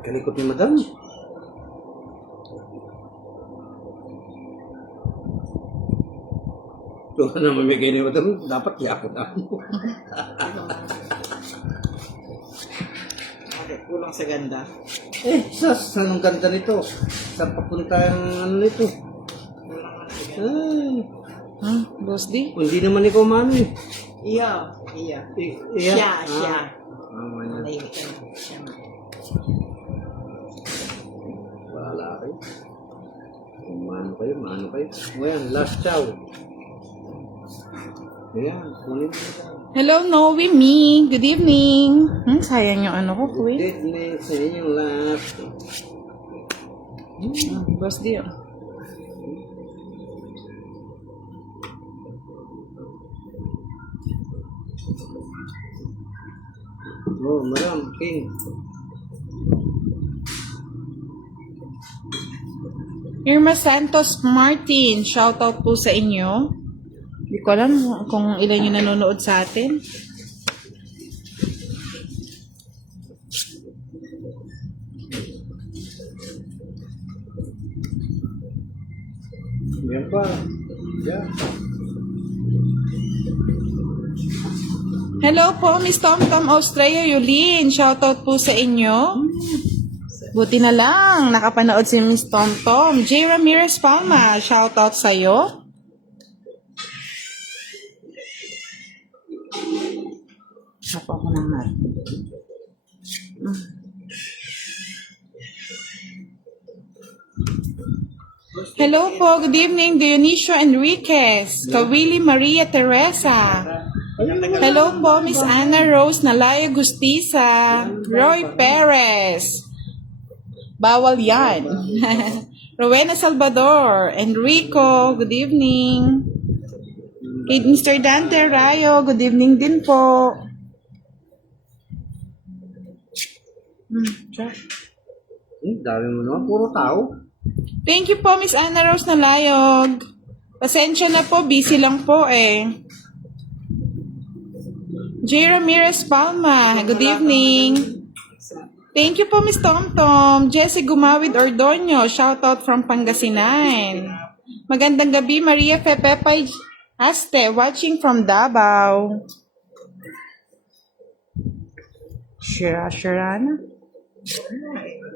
Kalikot ni madam. Kung ano mamigay ni madam, dapat yakot ako. Bakit? Kulang sa ganda. Anong ganda nito? Saan papunta ang ano nito? Kulang sa ganda. Ay, Boss D? hindi naman ikaw mano eh. Iya. Iya. Siya. Manyan. Tahimik ka na. Siya na. Wala kayo. Kung maano kayo. O yan, last chow. Ayan, kunin mo ito. Hello, Noe Me. Good evening. Sayang yung ano ko, kuya. Good evening sa inyong lahat. Boss D. Oh, madam, king. Irma Santos Martin, shoutout po sa inyo. Hindi ko alam kung ilan yung nanonood sa atin. Yan pa. Yan. Hello po, Miss Tom Tom Australia Yulin. Shoutout po sa inyo. Buti na lang, nakapanood si Miss Tom Tom. J. Ramirez Palma, shoutout sa'yo. Hapa ko na nga. Hello po, good evening, Dionisio Enriquez, Kawili Maria Teresa. Hello po, Miss Anna Rose Nalaya Gustisa, Roy Perez. Bawal yan. Rowena Salvador, Enrico, good evening. Kay Mr. Dante Rayo, good evening din po. Dami mo naman, puro tao. Thank you po, Miss Anna Rose Nalayog. Pasensya na po, busy lang po eh. J. Ramirez Palma, good evening. Thank you po, Miss Tom Tom. Jessie Gumawid Ordonio, shoutout from Pangasinan. Magandang gabi, Maria Pepepay Haste, watching from Davao. Shirana?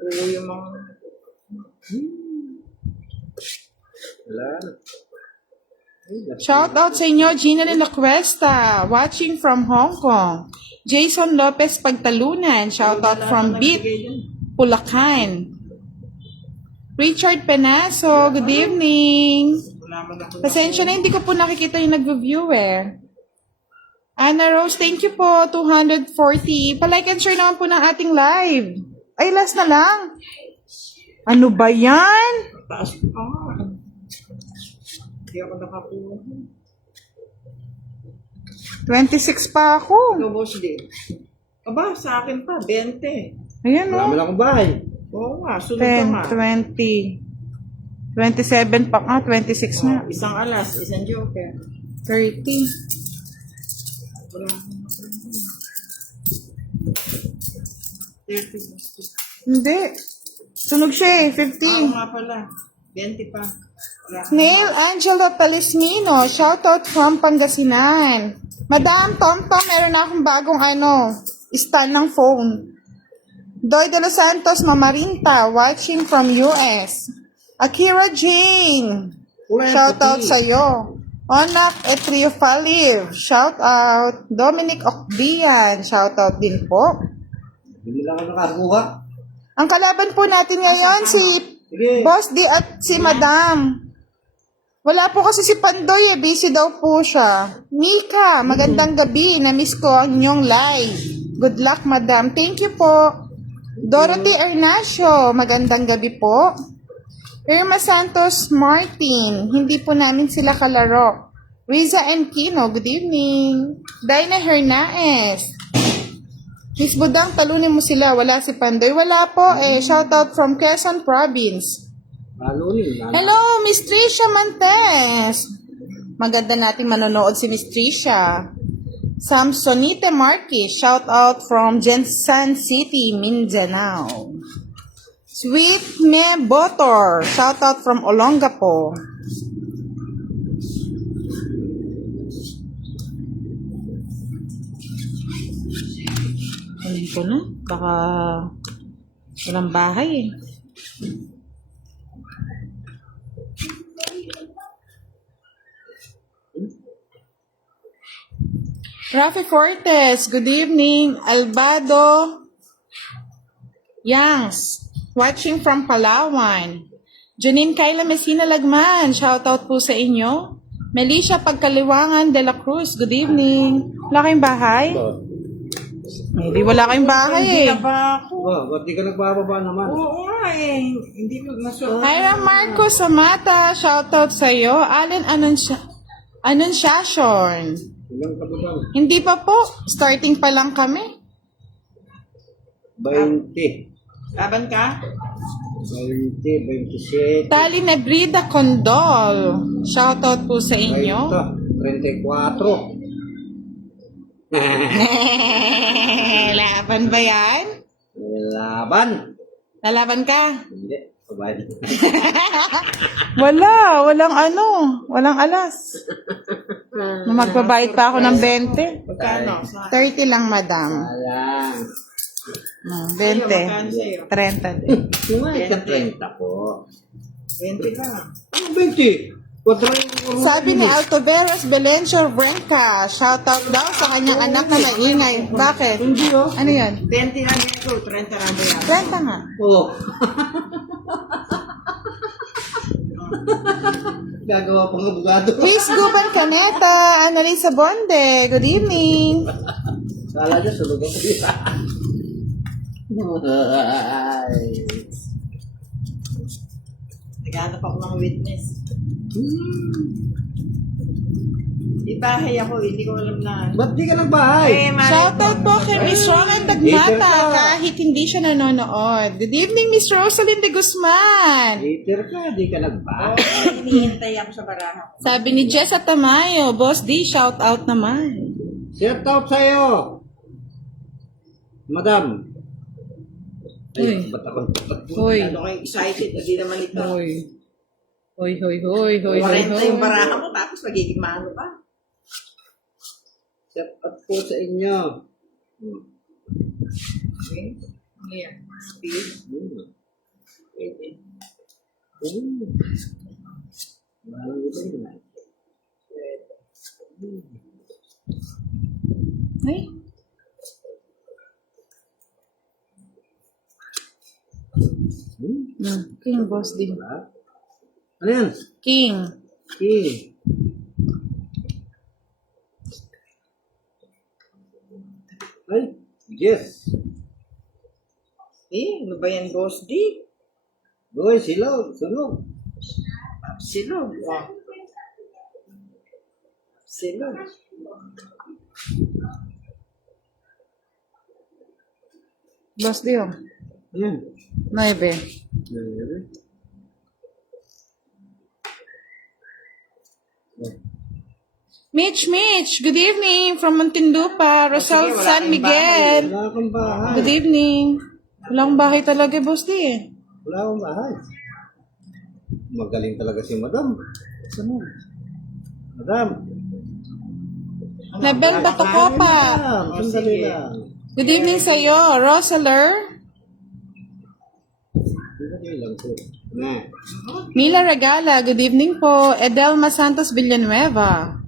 Oo, yung mga... Wala na. Shout out sa inyo, Gina de la Cuesta, watching from Hong Kong. Jason Lopez Pagtalunan, shout out from Beat, Bulacan. Richard Penaso, good evening. Pasensya na, hindi ko po nakikita yung nag-view eh. Anna Rose, thank you po, 240. Palike and share naman po ng ating live. Ay, last na lang. Ano ba yan? Taas pa nga. Hindi ako nakakuha. 26 pa ako. Ikaw, boss din. Aba, sa akin pa, 20. Ayan Wala o. mo lang akong bahay. Oo nga, sunod ka nga. 10, 20. 27 pa nga, 26 nga. Isang alas, isang joker. 30. Wala akong 30. Hindi. Sunog siya eh, 50. Nga pala, 20 pa. Wala. Neil Angelo Talismino, shoutout from Pangasinan. Madam Tom Tom, meron na akong bagong stand ng phone. Doy de los Santos Mamarinta, watching from US. Akira Jane, shoutout sa'yo. Onak Etriofaliv, shoutout. Dominic Ocdian, shoutout din po. Hindi lang ako nakakuha. Ang kalaban po natin ngayon si Sige. Boss D at si Madam. Wala po kasi si Pandoy eh. Busy daw po siya. Mika, magandang gabi. Na-miss ko ang inyong live. Good luck, Madam. Thank you po. Dorothy Ernacio, magandang gabi po. Irma Santos Martin, hindi po namin sila kalaro. Riza and Kino, good evening. Dinah Hernaez. Miss Budang, talunin mo sila. Wala si Pandoy. Wala po eh. Shoutout from Quezon Province. Hello, Miss Tricia Mantes. Maganda nating manonood si Miss Tricia. Samsonite Marquez, shout out from Jensan City, Mindanao. Sweet Me Botor, shout out from Olongapo. Ano ko na? Baka walang bahay eh. Rafi Fortes, good evening. Albado Yangs, watching from Palawan. Janine Kayla Messina Lagman, shout out po sa inyo. Melisha Pagkaliwangan de la Cruz, good evening. Wala kayong bahay? Maybe wala kayong bahay Hindi eh. na ba ako? Ba't di ka nagbababa naman? Oo nga eh. Hindi mo nasunod. Hyra Marco Samata, shout out sa iyo. Allen Anunciation. Ilang ka ba ba? Hindi pa po, starting pa lang kami. 20. Laban ka? 20, 27. Tali Nebrida Condol, shout out po sa inyo. 34. Laban ba yan? Laban. Lalaban ka? Hindi. Pabali. Walang alas. Magbabayad pa ako ng 20. Magkano? 30 lang, madam. Alang. 20. Magkano sa'yo? 30 din. Ika 30 po. 20 lang. Ano 20? Sabi ni Altoveros Belencio Brenca, shout out daw sa kanyang anak na naingay. Bakit? Hindi oh. Ano yun? 20 lang ito. 30 lang ba yan? 30 nga. Oo. Gagawa pang abogado. Miss Guban Caneta, Annalisa Bonde, good evening. Kala niya, sulugan ko dito. Ay. Naghanap ako ng witness. Di bahay ako. Hindi ko alam na. Ba't di ka nagbahay? Shout out po kay Miss Roland Dagnata kahit hindi siya nanonood. Good evening, Miss Rosalind de Guzman. Hater ka, di ka nagbahay. Hinihintay ako sa baraha ko. Sabi ni Jessa Tamayo, Boss D, shout out naman. Shout out sa'yo. Madam. Uy. Ba't ako? Hoy. Ano kayong excited? Hindi naman ito. Hoy, 40 yung baraha mo tapos magiging maano pa. Shout out po sa inyo. Okay? Ayan. Speed. Pwede. Balang ito yun. Ay. King, Boss D. Ano yan? King. Okay. Ay, yes. Ano ba yan, Boss D? Boy, silog, silog. Silog. Oh. Silog. Boss D, oh. Ayan. 9. Mitch, good evening from Muntinlupa, Rosal sige, wala San kang Miguel. Wala akong bahay. Good evening. Wala akong bahay talaga, Boss D. Wala akong bahay. Magaling talaga si Madam. Saan? Madam. Nabel Batocopa. Madam, sandali lang. Good evening sa iyo, Rosaler. Sandali lang po. Na. Mila Regala, good evening po. Edelma Santos Villanueva.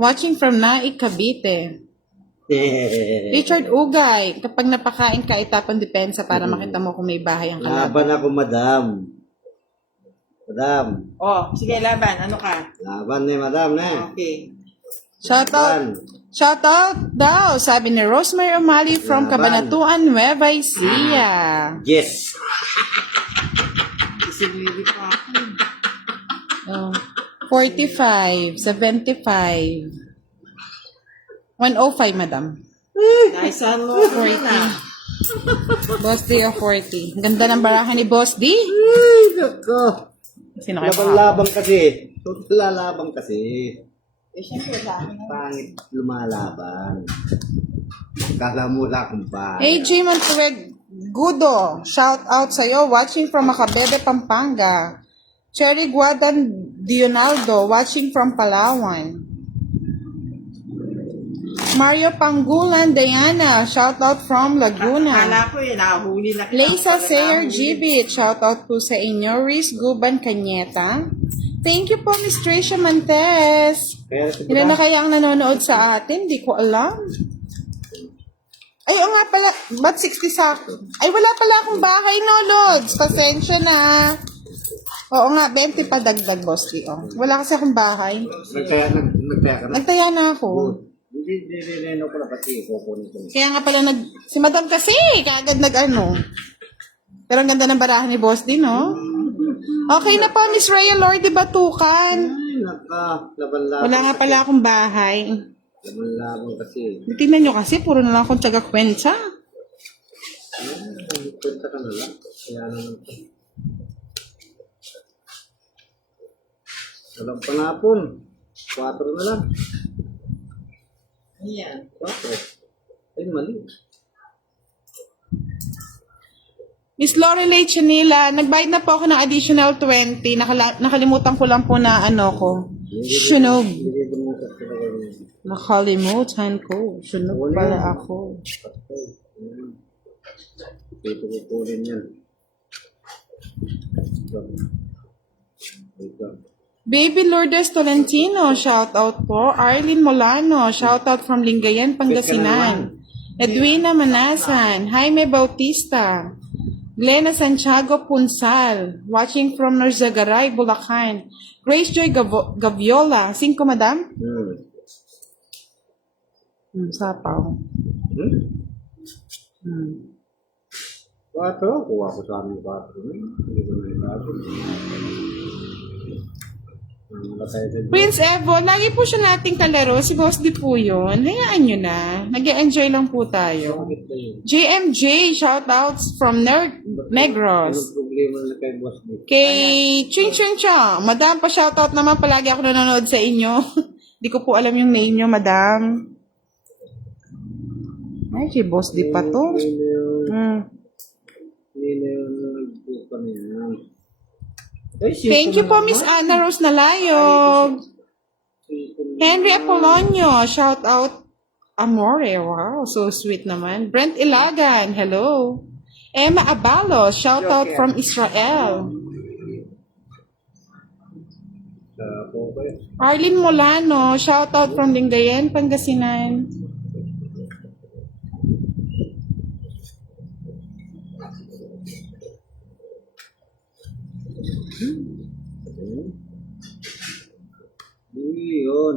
Watching from Naik, Cavite. Richard Ugay, kapag napakain ka, itapon depensa para makita mo kung may bahay ang kalaban. Laban ako, Madam. Madam. Oh, sige, laban. Ano ka? Laban ni Madam na. Okay. Shout out daw, sabi ni Rosemary O'Malley from Laban. Cabanatuan, Nueva Ecija. Yes. Kasi baby pa ako. Oh, 45, 75. 105, madam. Naisan mo ako 40. na. Boss D o 40. Ganda ng barahan ni Boss D. Ay, nako. Sino kayo? Laban-labang kasi. Lalabang kasi. Eh, syempre, sa akin na. Pangit lumalaban. Kala mo lang kung ba. AJ Montueg Gudo, shout out sa'yo, watching from Macabebe, Pampanga. Cherry Guadan Dionaldo, watching from Palawan. Mario Pangulan Diana, shout out from Laguna. Akala ko nahuli na kita. Leisa Pala Sayer nahuli. Gibit, shout out po sa inyo. Riz Guban Canyeta. Thank you po, Miss Tricia Mantes. Kaya sa Ilan na kaya ang nanonood sa atin? Di ko alam. Ay, oo nga pala. Ba't 60 sa Ay, wala pala akong bahay, no, Lods. Pasensya na. Oo nga, 20 pa dagdag, boss. Di, oh. Wala kasi akong bahay. nagtaya ka na. Nagtaya na ako. Hindi ko na pati kukunin ko. Kaya nga pala si Madam kasi, kaagad nag-ano. Pero ang ganda ng barahan ni boss din, no? Okay na po, Miss Rhea Lordy Batukan. Ay, laban-laban. Wala nga pala akong bahay. Laban-laban kasi. Tingnan nyo kasi, puro na lang akong taga-kwenta. Kwenta ka na lang. Kaya naman. Alam pa na po. 4 na lang. Ayan. 4. Ay, mali. Miss Lorelei Chanila, nagbayad na po ako ng additional 20. Nakalimutan ko lang po na ano ko. Sunog. Hindi mo sa talaga yun. Nakalimutan ko. Sunog pala ako. Patay. Dito kukulin yan. Ito. Baby Lourdes Tolentino, shout out po. Arlene Molano, shout out from Lingayen, Pangasinan. Edwina Manasan, Jaime Bautista. Glena Santiago Punsal, watching from Norzagaray, Bulacan. Grace Joy Gaviola, 5 madam? Sapaw. 4? Kuha ko sa amin 4. Hindi ko na ilabot. Prince Evo, lagi po siya nating kalaro. Si Boss di po yun. Hayaan nyo na. Nag-enjoy lang po tayo. JMJ, shoutouts from Negros. Anong problema na kay Boss D? Kay Ching Ching Chong. Madam, pa-shoutout naman. Palagi ako nanonood sa inyo. Di ko po alam yung name nyo, madam. Ay, si Boss di pa to. Thank you po, Miss Anna Rose Nalayog. Henry Apolonio, shout out Amore. Wow, so sweet naman. Brent Ilagan, hello. Emma Abalo, shout out from Israel. Arlene Molano, shout out from Lingayen, Pangasinan. Yun.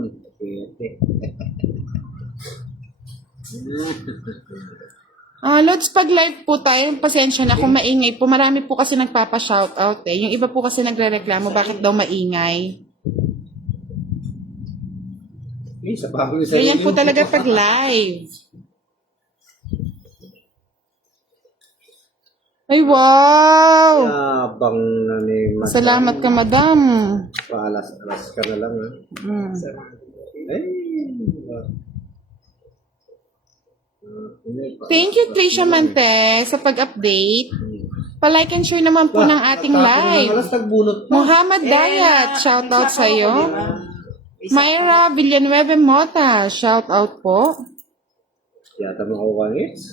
Lods, pag live po tayo, pasensya na kung maingay po. Marami po kasi nagpapa-shoutout eh. Yung iba po kasi nagre-reklamo bakit daw maingay. Ganyan po talaga pag live. Ay, wow! Yabang na ni Madam. Salamat ka, madam. Paalas-alas ka na lang, ha? Ay, Thank you, Tricia Mante, sa pag-update. Pa-like and share naman po ng ating live. Muhammad Dayat, shout out sa iyo. Myra Villanueva Mota, shout out po. Yata mo ako kangits.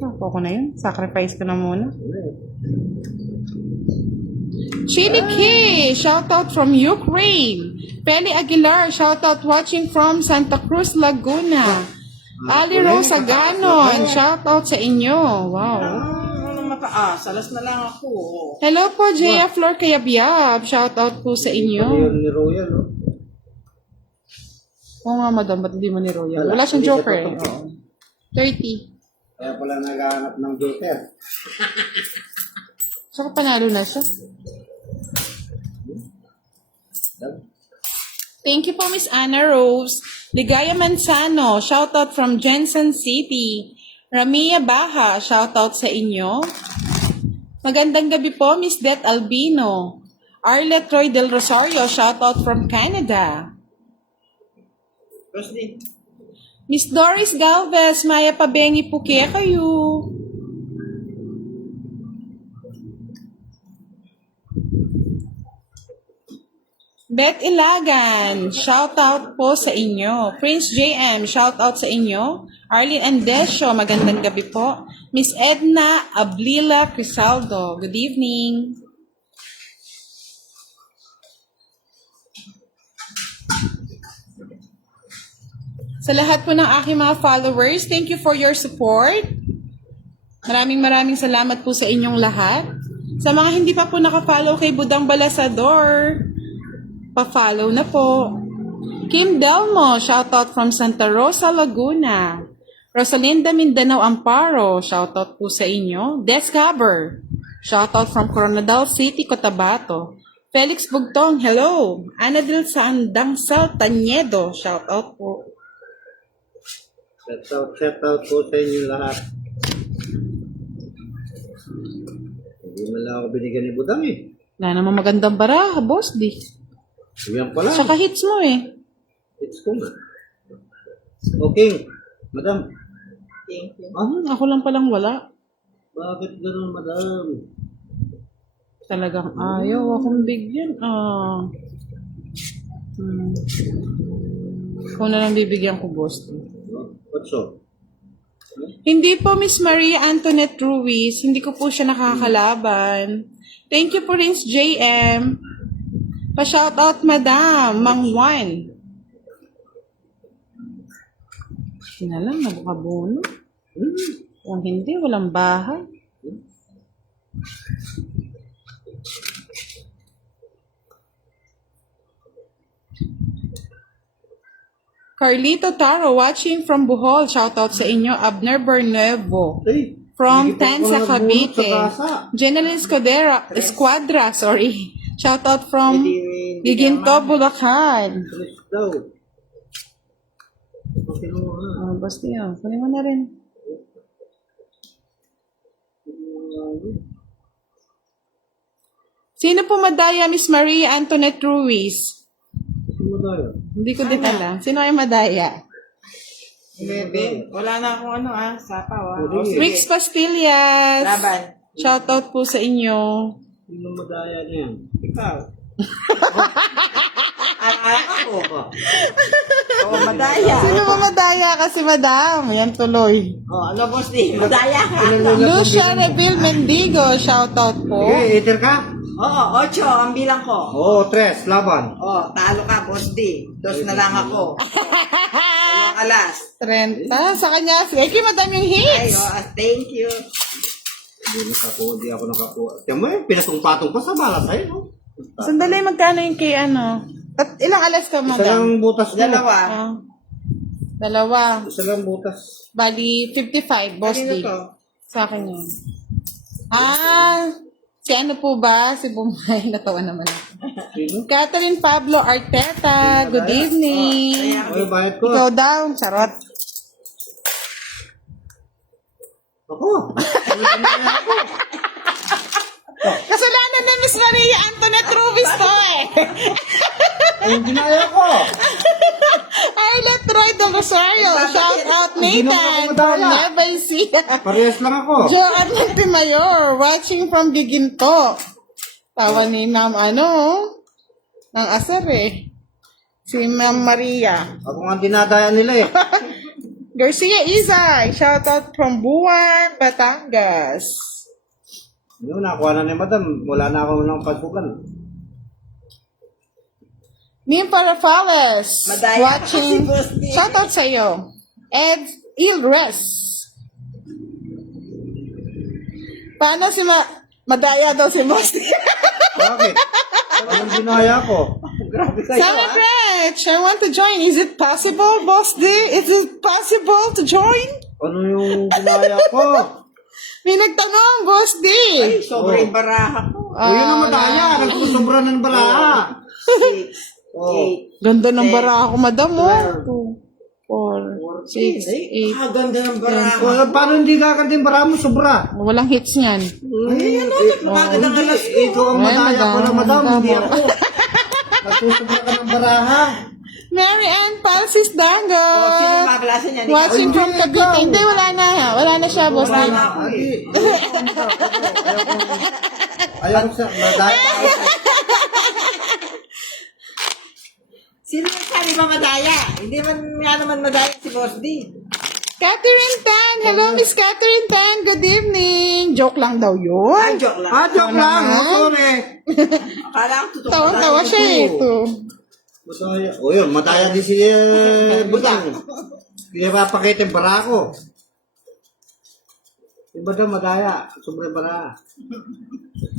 Ako na yun. Sacrifice ko na muna. Chili Key, shout out from Ukraine. Peli Aguilar, shout out watching from Santa Cruz, Laguna. Ali Rose Aganon, shout out sa inyo. Wow. Mataas, alas na lang ako. Hello po, Jaya Flor Kayabyab. Shout out po sa inyo. Yun ni Royal, no? Oo nga, madam. Ba't hindi mo ni Royal? Wala siyang joker eh. Oo. 30. Kaya pala naghahanap ng joker. So, panalo na siya. Thank you po, Miss Anna Rose. Ligaya Manzano, shoutout from Jensen City. Ramia Baha, shoutout sa inyo. Magandang gabi po, Miss Det Albino. Arlet Troy Del Rosario, shout out from Canada. Boss D. Miss Doris Galvez, Maya Pabengi Puke kayo. Beth Ilagan, shout out po sa inyo. Prince JM, shout out sa inyo. Arlene Andesio, magandang gabi po. Miss Edna Ablila Crisaldo, good evening. Sa lahat po ng aking mga followers, thank you for your support. Maraming salamat po sa inyong lahat. Sa mga hindi pa po nakafollow kay Budang Balasador, pa-follow na po. Kim Delmo, shoutout from Santa Rosa, Laguna. Rosalinda Mindanao Amparo, shoutout po sa inyo. Des Gaber, shoutout from Coronadal City, Cotabato. Felix Bugtong, hello. Anadil Sandangsal Tanyedo, shoutout po. Shout out po sa inyo lahat. Hindi man lang ako binigyan ni Budang eh. Wala naman magandang baraha, boss, di. Yan pala. Saka hits mo eh. It's cool. Okay, madam. Thank you. Ako lang palang wala. Bakit gano'n, madam? Talagang ayaw akong bigyan. Kung na lang bibigyan ko, boss. What's up? Hindi po, Miss Maria Antoinette Ruiz. Hindi ko po siya nakakalaban. Thank you po, Prince JM. Pa-shoutout, madam. Mang Juan. Hindi na lang, nagkabuno. Kung hindi, walang bahay. Carlito Taro, watching from Bohol. Shoutout sa inyo. Abner Bernuevo. Hey, From hindi pa Tansa, ako Cavite. nabunot sa kasa. Jeneline Esquadra, sorry. Shoutout from Giginto, Bulacan. Tres daw. Okay mo nga. Basta yun. Kunin mo na rin. Sino po madaya, Miss Maria Antoinette Ruiz? Sino tayo? Hindi ko din alam. Sino ay madaya? 11. Wala na akong sapaw Sige. Rix Pastillas. Laban. Shoutout po sa inyo. Sino madaya na yan? Ikaw. Ako ko. Oo, madaya. Sino ba madaya kasi, madam? Yan tuloy. Ano, boss D? Madaya ka. Lucia Rebil Mendigo. Shoutout po. Okay, eater ka? Oo, 8 ang bilang ko. Oo, tres, laban. Oo, talo ka, boss D. 2 na lang ako. Dalawang alas. 30. Sa kanya, sige, madam yung Ay, hits. thank you. Hindi ako nakakuha. Tiyan mo eh, pinatong-patong pa sa balas eh. No? Sandali, magkano yung kay ano? At ilang alas ka, Isa madam? lang butas mo. Dalawa. Dalawa. Isa lang butas. Bali, 55, boss Kanino D. to? Sa akin yun. Si ano po ba? Si Bumay. Natawa naman ako. Sino? Catherine Pablo Arteta. Good evening. Ay, bayad ko. Ikaw daw. Charot. Ako. Kasalanan na Miss Maria Antoinette Ruiz to eh. Ay, ginaya ko. Arlet Troy Del Rosario. Shout out Nathan from Nueva Ecija. Parehas lang ako. Joan Montimayor. Watching from Giginto. Tawa ni Ma'am ng Aser eh. Si Ma'am Maria. Ako nga dinadaya nila eh. Garcia Izay. Shout out from Buwan, Batangas. Yung nakuha na ni madam, wala na ako ng pagbukan. Mim Parafales. Madaya Watching. kasi, boss D. Shout out sa iyo. Ed Ilres. Paano si Madaya daw si Boss D? Bakit? Anong ginaya ko? Grabe kayo, Sama French, I want to join. Is it possible, Boss D? Is it possible to join? Ano yung ginaya ko? May nagtanong, Boss D. Ay, sobrang baraha ko. O yun ang madaya. Nagsusubra ng baraha. 6, Oh. 8. Ganda ng bara ako, madam, oh. 4, 6, 8. Ganda ng baraha. Paano hindi kakantin para mo sobra? Walang hits niyan. Ay, ano, maganda ng alas ko. Ito ang madaya ko na madam, hindi ako. Nagsusobra ka ng baraha. Mary Ann Palsis Sino Dangot. mga klase niya? Watching from Cavite. Hindi, wala na. Wala na siya, boss. Wala na ako eh. Ayaw ko sa madaya. Sino yung sabi ba madaya? Hindi man nga naman madaya si Boss D. Catherine Tan. Hello, Miss Catherine Tan. Good evening. Joke lang daw Ay, yun. joke lang. Joke lang. Sorry. Akala ko totoo. Tawa-tawa siya eh. Ito. Madaya. O yun, madaya din si Budang. Pinapakita yung bara ko. Iba daw madaya. Sobrang bara.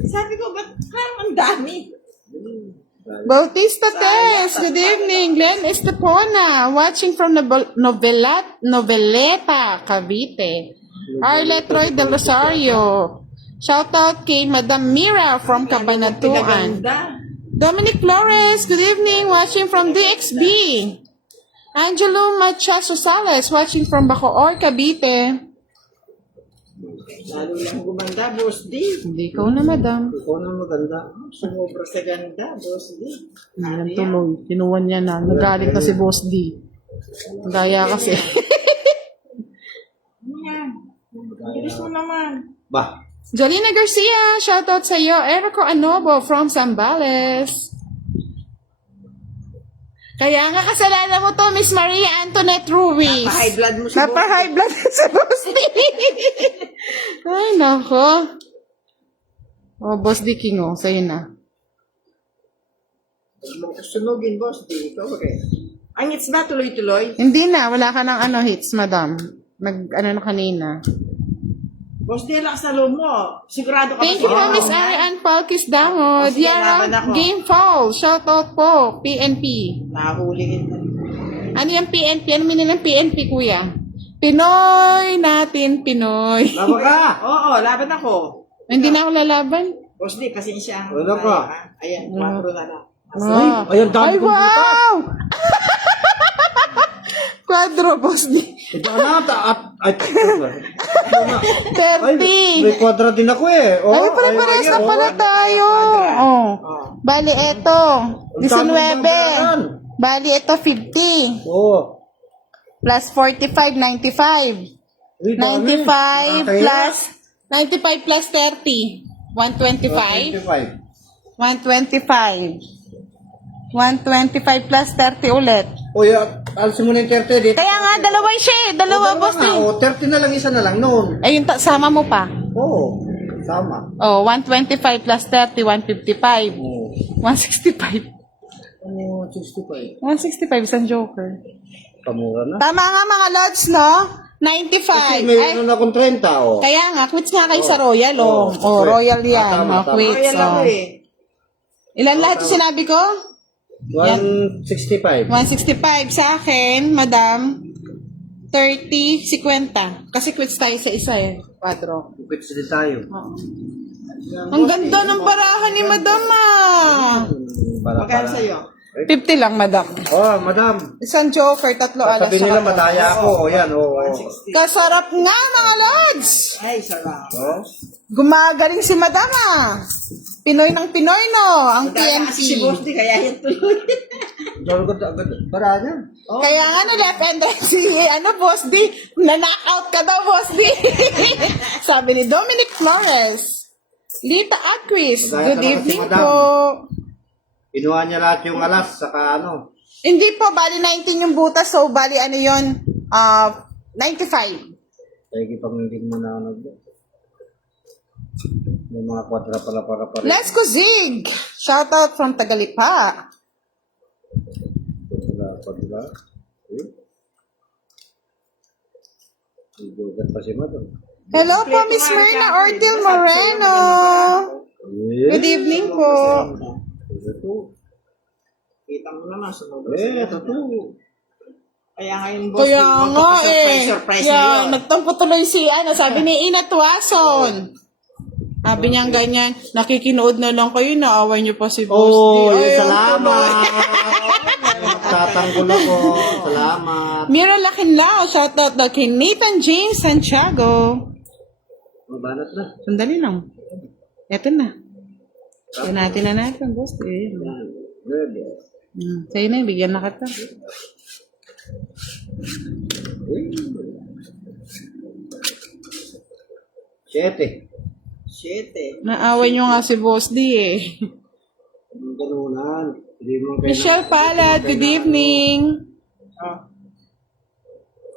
Sabi ko, ba't parang ang dami? Bautista Tess. Good evening. Glenn Estepona. Watching from Noveleta, Cavite. Arlet Roy Del Rosario. Shout out kay Madam Mira from Cabanatuan. Pinaganda. Dominic Flores, good evening, watching from DXB. Angelo Machazo Sales, watching from Bacoor, Cavite. Lalo lang gumanda, Boss D. Hindi ko na, madam. Ikaw na maganda. Sumobra sa ganda, Boss D. Yan tuloy. Kinuha niya na. Nagalit na si Boss D. Gaya kasi. Yan. Bilis mo naman. Bah. Jolina Garcia, shoutout sa iyo. Erico Anobo from Zambales. Kaya nga kasalanan mo to, Miss Maria Antoinette Ruiz. Pa-high blood mo si Napa-high blood sa Boss D. Ay, nako. Oh, Boss D King, oh. Sa'yo na. Sunugin, Boss D. Ikaw rin. Ang hits ba tuloy-tuloy? Hindi na. Wala ka ng hits, madam. Na kanina. Boss D, lakas na loob mo. Sigurado ka Thank you po, Miss Ariane Palkis Dangod. Sige, Yara laban ako. Game Fall. Shoutout po. PNP. Nahuli kita. Ano yung PNP? Ano meaning ng PNP, kuya? Pinoy natin, Pinoy. Laba ka. Oo, laban ako. Hindi na ako lalaban. Boss D, pasensya. Wala ka. Ayan, 4 na lang. Ah. Ayan, dami Ay, kong butas. wow! Quadro, Boss D. Ito na, ay, 30. may kwadra din ako eh. Oh, Ay, pare-pares na pala tayo. Oh. Bali, eto. 19. Bali, eto 50. Oo. Plus 45, 95. 95 plus 95 plus 30. 125. 125. 125 plus 30 ulit. O, alisin mo na yung 30 dito. Kaya nga, dalawa siya eh. Dalawa, boss nga. eh. O, 30 na lang, isa na lang noon. Ay, yung sama mo pa. Oo, sama. Oh, 125 plus 30, 155. Oo. 165. Ano, 65. 165, isang joker. Kamura na. Tama nga mga lods, no? 95. Kasi may Ay, ano na akong 30, oh. kaya nga, quits nga kayo sa Royal, oh. Oh, Royal yan. Tama, Oh, tama. quits, Royal ako oh. eh. Ilan lahat yung sinabi ko? 165. 165 sa akin, madam. 30, 50. Kasi quits tayo sa isa eh. 4. Quits din tayo. Ang ganda ng barahan ni madam ah. Magkano sa'yo? 50 lang, madam. Oh, madam. Isang joker, 3 alas. Sabi nila madaya ako. O, yan, o. 160. Kasarap nga, mga lods. Ay, sarap. Oh. Gumagaling si madam ah. Pinoy ng Pinoy, no? Ang Dahil kasi si TNT. Boss D, kaya yan tuloy. Bara niya. Kaya nga na left and right si Boss D, na-knockout ka daw, Boss D. Sabi ni Dominic Flores. Lita Acris, Madaya good ka na kasi, evening madam. po. Kinuha niya lahat yung alas, saka ano. Hindi po, bali 19 yung butas, so bali ano yun, 95. Kaya kipamingin mo na ano. May mga kwadra pala para pare. Let's go, Zig! Shoutout from Tagalipa. Kwadra. Ibugat pa si madam. Hello po, Miss Myrna Ortil Moreno. Good evening po. Kita mo naman, sumobra Ito. Kaya ngayon, Boss D, Kaya nga surprise Kaya ngayon. nagtampo tuloy si sabi ni Ina Tuason. Sabi niya ganyan, nakikinood na lang kayo, naaway niyo pa si Boss D. Oh, Ay, salamat. nagtatanggol ako. Salamat. Mira Lakinlao, shoutout daw kay Nathan James Santiago. Mabanat na. Sandali lang. Eto na. Yan natin, boss. Eh. Yan. Good. Sa'yo na, bigyan na kita. Uy. 7. 7. Naaway nyo nga si Boss D eh. Ganunan. Hindi mo Michelle Palad, good evening.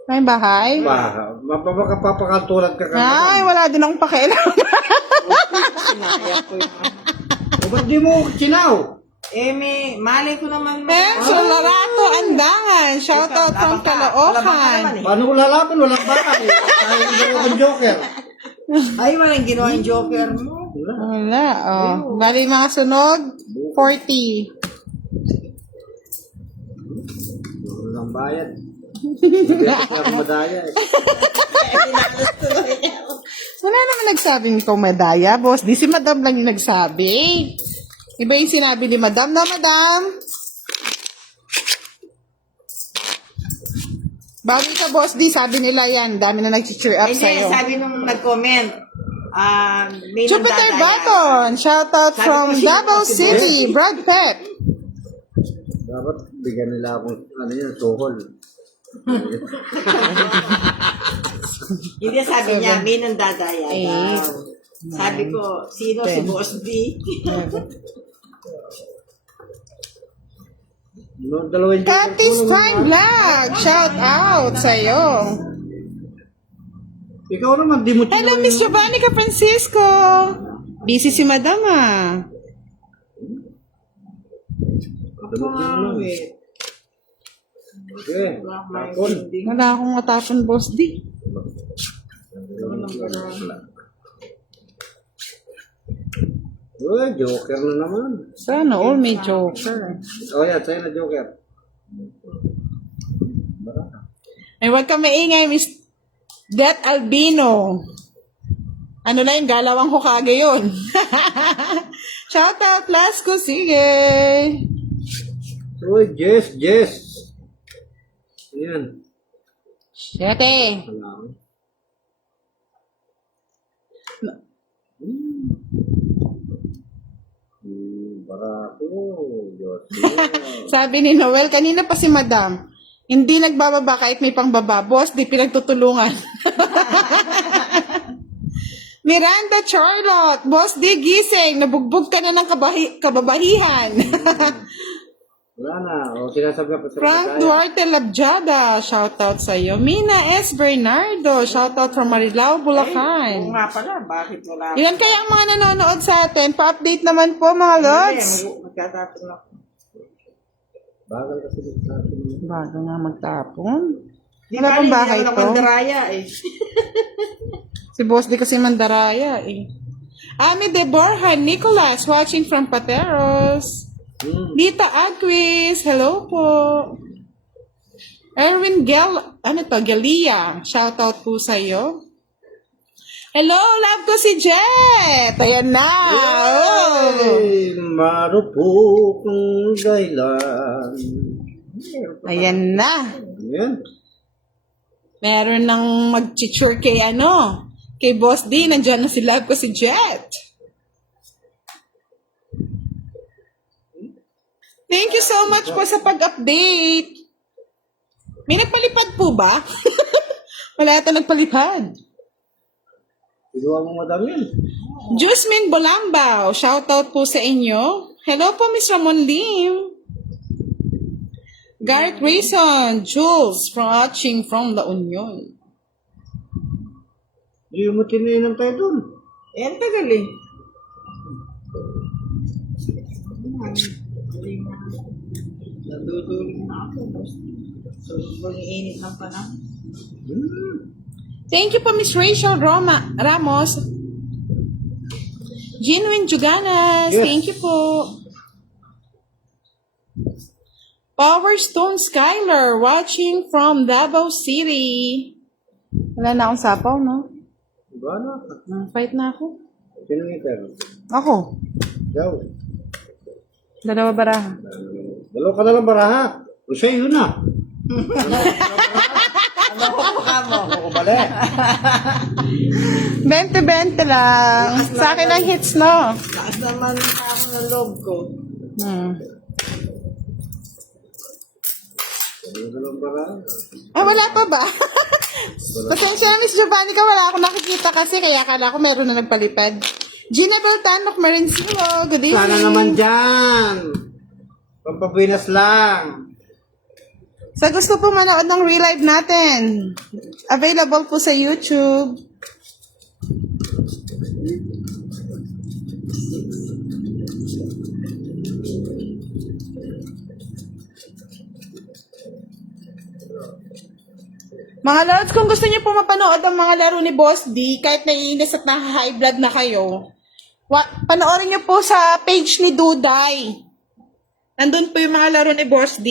May bahay? Mapapakatulad ka Ay, wala din akong pakialam. Sinaya ko yun. O ba't di mo chinaw? Malay ko naman. Enzo Larato Andangan, shoutout from Caloocan. Paano ko lalaban? Walang bahay. Tayo ang joker. Ay, walang ginawa yung joker mo. Wala, oh. Bali mga sunog, 40. Walang bayad. Hindi ako madaya eh. Wala naman nagsabing ikaw madaya, boss. Di si Madam lang yung nagsabi. Iba yung sinabi ni Madam na, Madam. Bago ka, boss, di sabi nila yan. Dami na nag-cheer up Hindi, sa'yo. sabi nung nag-comment, may Jupiter nandadaya. Button, shoutout Sabi from ko, sino Davao si City, Brad Pep. Dapat bigyan nila akong suhol. Hindi, sabi niya, may nandadaya daw. 8. Sabi ko, sino si Boss D? No, dalawang Cathy's Time Vlog, shout out sa'yo. Ikaw naman, di mo Hello, Miss Giovanni Francisco. Busy si Madam ah. Okay. Tapon. Wala akong matapon, boss D. Uy, joker na naman. Sana all may joker. Oh, yan, sa'yo na joker. Ay, huwag ka maingay, Miss Get Albino. Ano na yun, galawang Hokage yun. Shout out, Lasco, sige. Uy, Jess. Yan. 7. Wala. Barako. Diyos. Sabi ni Noel, kanina pa si Madam, hindi nagbababa kahit may pangbaba. Boss, di pinagtutulungan. Miranda Charlotte, Boss, di gising. Nabugbog ka na ng kababahihan. Wala na. O, sinasabi ko sa Frank Bisaya. Duarte Labjada, shoutout sa'yo. Mina S. Bernardo, shoutout from Marilao, Bulacan. Oo nga pala, bakit wala? Ilan kaya ang mga nanonood sa atin? Pa-update naman po, mga lods. Magkatapos na. Bagal kasi sa atin. Bago nga magtapon. Di Wala ba, pang hindi bahay naman ako to. mandaraya eh. Si Boss di kasi mandaraya eh. Ami Deborah Nicolas, watching from Pateros. Lita Agquis, hello po. Erwin Galia, shoutout po sa'yo. Hello, love ko si Jet. Ayan na. Oh. Ay, marupok dailan. Ayan na. Yan. Meron ng mag-chichur kay kay Boss D. Nandiyan na si love ko si Jet. Thank you so much po sa pag-update. May nagpalipad po ba? Wala yata nagpalipad. Sigawa mo madami yan. Jusmin Bolambao, shoutout po sa inyo. Hello po, Miss Ramon Lim. Garrett Rayson, Jules, watching from La Union. Hindi mo tininom tayo dun. Eh, ang tagal eh. Naduduling na ako. So, init ng panahon. Thank you po, Miss Rachel Ramos. Genuine Juganas, Yes. thank you po. Power Stone Skyler, watching from Davao City. Wala na akong sapaw, no? Diba na? Fight na ako. Sino ngiter? Ako. Yaw. Dalawa baraha. Dalawa ka na lang baraha. O siya, yun na. Ano ko mukha mo? Ako mali. 20-20 lang. Sa akin ang hits, no? Lakas naman ako ng loob ko. Wala pa ba? Pasensya na, Miss Giovanni ka. Wala akong nakikita kasi. Kaya akala ko meron na nagpalipad. Gina Beltanok, Marincillo. Good evening. Sana naman dyan. Pampapinas lang. Sa gusto po manood ng real live natin, available po sa YouTube. Mga lods, kung gusto niyo po mapanood ang mga laro ni Boss D, kahit naiinis at high blood na kayo, panoorin niyo po sa page ni Duday. Nandun po yung mga laro ni Boss D.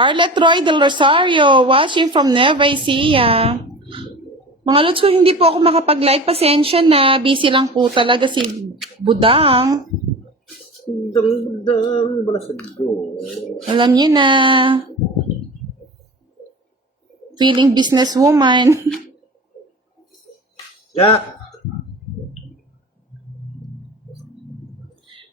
Arlet Roy del Rosario, watching from Nueva Ecija. Mga lods, kung hindi po ako makapag-live, pasensya na. Busy lang po talaga si Budang. Dam-dam, balasag ko. Alam niyo na. Feeling businesswoman. Jack.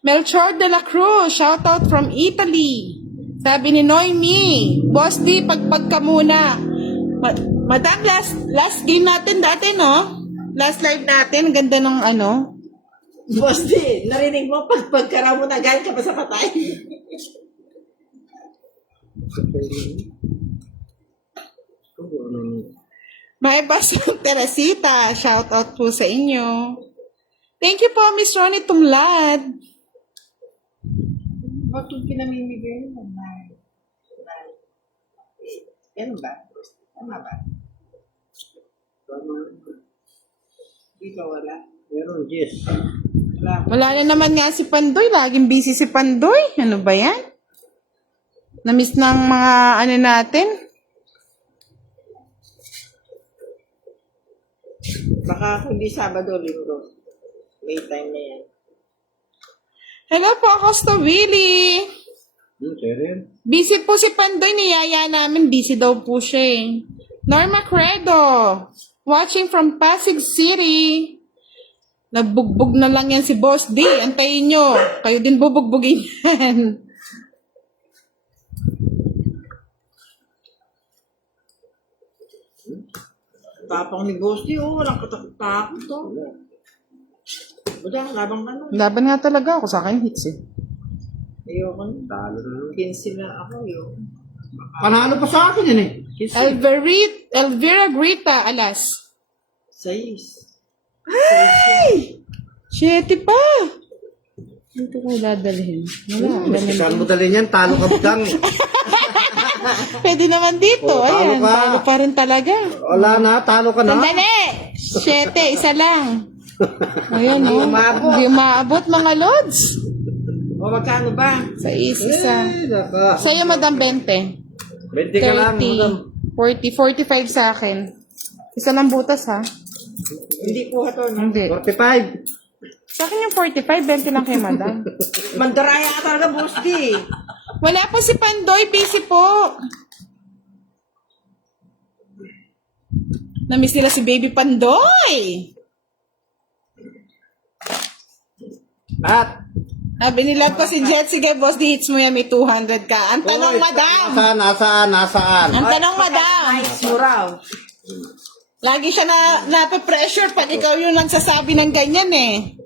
Melchor de la Cruz, shout out from Italy. Sabi ni Noemi, Boss D, pagpag ka muna. Madam, last game natin dati, no? Last live natin, ganda ng ano. Boss D, narinig mo pagkaraw mo na galing ka pa sa patay. May basang Teresita, shout out po sa inyo. Thank you po, Miss Ronnie Tumlad. Ba't yung pinamimigay mo? Ganun ba? Tama ba? Dito wala. Meron, yes. Wala. Wala na naman nga si Pandoy, laging busy si Pandoy. Ano ba yan? Namiss ng mga ano natin. Baka hindi Sabado, Linggo. May time na yan. Hello po, Acosta Willie. Seryo? Busy po si Pandoy, niyaya namin. Busy daw po siya eh. Norma Credo, watching from Pasig City. Nagbugbog na lang yan si Boss D. Antayin nyo. Kayo din bubugbugin yan. Tapang ni Boss D, walang katakot-takot to. Buda, labang ano. Laban nga talaga ako sa akin hits eh. Ayoko na. Talo na. 15 na ako yun. Panalo pa sa akin yan eh. Elvira Grita, alas. 6. Ay! 7 pa! Ito ko dadalhin. Wala. Saan mo dalhin yan? Talo ka butang. Pwede naman dito. Oh, talo Ayan, ka. talo pa rin talaga. Wala na, talo ka na. Sandali! 7, isa lang. Ayan, Hindi oh. umaabot. Hindi umaabot, mga lods. O magkano ba? Sa isa. Eh, naka. Sa'yo, Madam 20. 20 ka lang, madam. 30, 40, 45 sa akin. Isa lang butas, ha? Hindi po ito. No? Hindi. 45. Sa akin yung 45, 20 lang kay Madam. Mandaraya ka talaga, Boss D. Wala po si Pandoy, busy po. Namiss nila si Baby Pandoy. At, Sabi nila ko si Jet, sige boss, di hits mo yan, may 200 ka. Ang tanong, oy, Madam. Nasaan? Ang tanong, Madam. Nice mo raw. Lagi siya nape-pressure pag ikaw yung nagsasabi ng ganyan eh.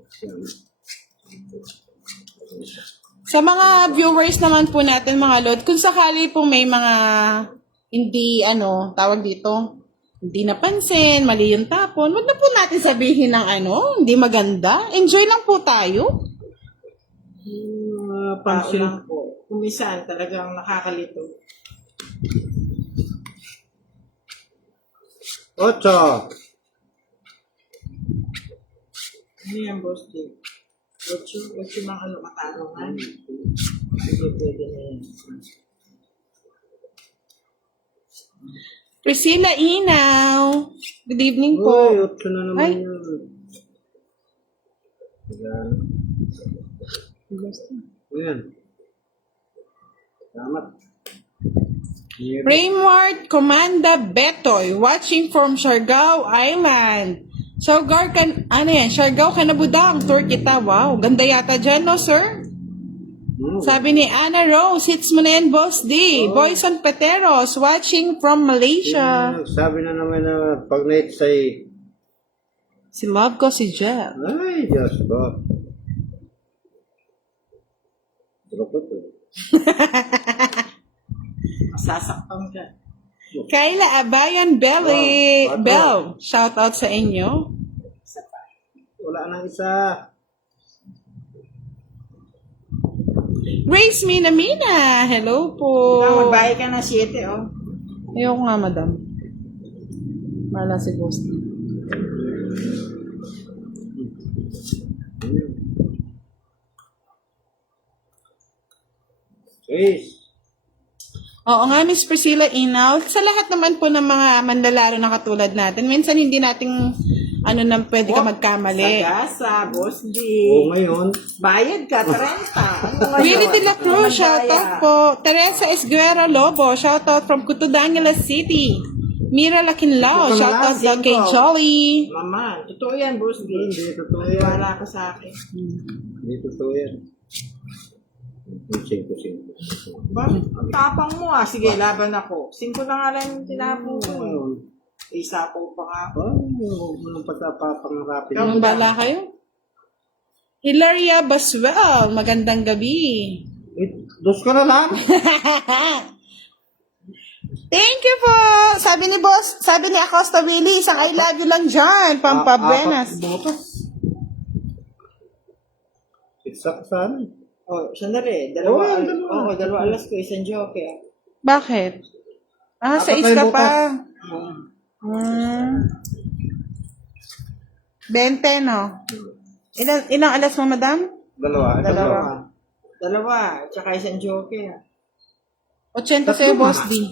Sa mga viewers naman po natin, mga Lord, kung sakali po may mga hindi, tawag dito, hindi napansin, mali yung tapon, wag na po natin sabihin ng hindi maganda. Enjoy lang po tayo. Tao Pansin. lang po. Kumisan talagang nakakalito. 8. Ano yan, Boss D? 8 ng katarungan. Sige, pwede na yan. Priscilla Inaw. Good evening po. Uy, 8 na naman Ay. yun. Ayan. Ayan. Salamat. Raymart Comanda Betoy, watching from Siargao Island. Siargao Kanabudang, tour kita. Wow, ganda yata dyan, no, sir? Sabi ni Anna Rose, hits mo na yan, Boss D. Boyson Peteros, watching from Malaysia. Sabi na naman na pag na-hit sa'y, Si love ko si Jeff. ay, Diyos ko. Drop ito. Masasaktan ka. Kayla Abayan Belly. Wow. Bell, shout out sa inyo. Wala nang isa. Grace Minamina, hello po. Magbayad ka na 7, oh. Ayoko nga, madam. Mala si Boss D. Please. Oo nga, Miss Priscilla Inaw. Sa lahat naman po ng mga manlalaro na katulad natin, minsan hindi nating pwede ka magkamali. Sagasa, Boss D. Oo, ngayon. Bayad ka, 30. Ano ngayon? Willie De La Cruz, Magdaya. shout out po. Teresa Esguera Lobo, shout out from Cutudangala City. Mira Lakinlao, Ito shout out daw cinco. kay Jolly. Mama, totoo yan, Boss D. Hindi totoo yan. Wala ka sa akin. Hindi totoo yan. 5. Ba? Ang tapang mo ah. Sige, laban ako. 5 na nga lang yung tinapong ko. Isa po pa nga ako. Oh, anong pagkapapangarapin? Anong bala kayo? Hilaria Baswell, magandang gabi. Dos ka na lang. Thank you po! Sabi ni Acosta Willie, isang I love you lang dyan. Pampabuenas. Botas. Isa ka sana. Oh, sandali. Oh, yan, dalawa. Dalawa alas ko. Isang joke. Bakit? Sa Apat is ka tayo pa. Oh. 20, no? Ilang alas mo, madam? Dalawa. Dalawa. Tsaka isang joke. 80 sa'yo, Boss D.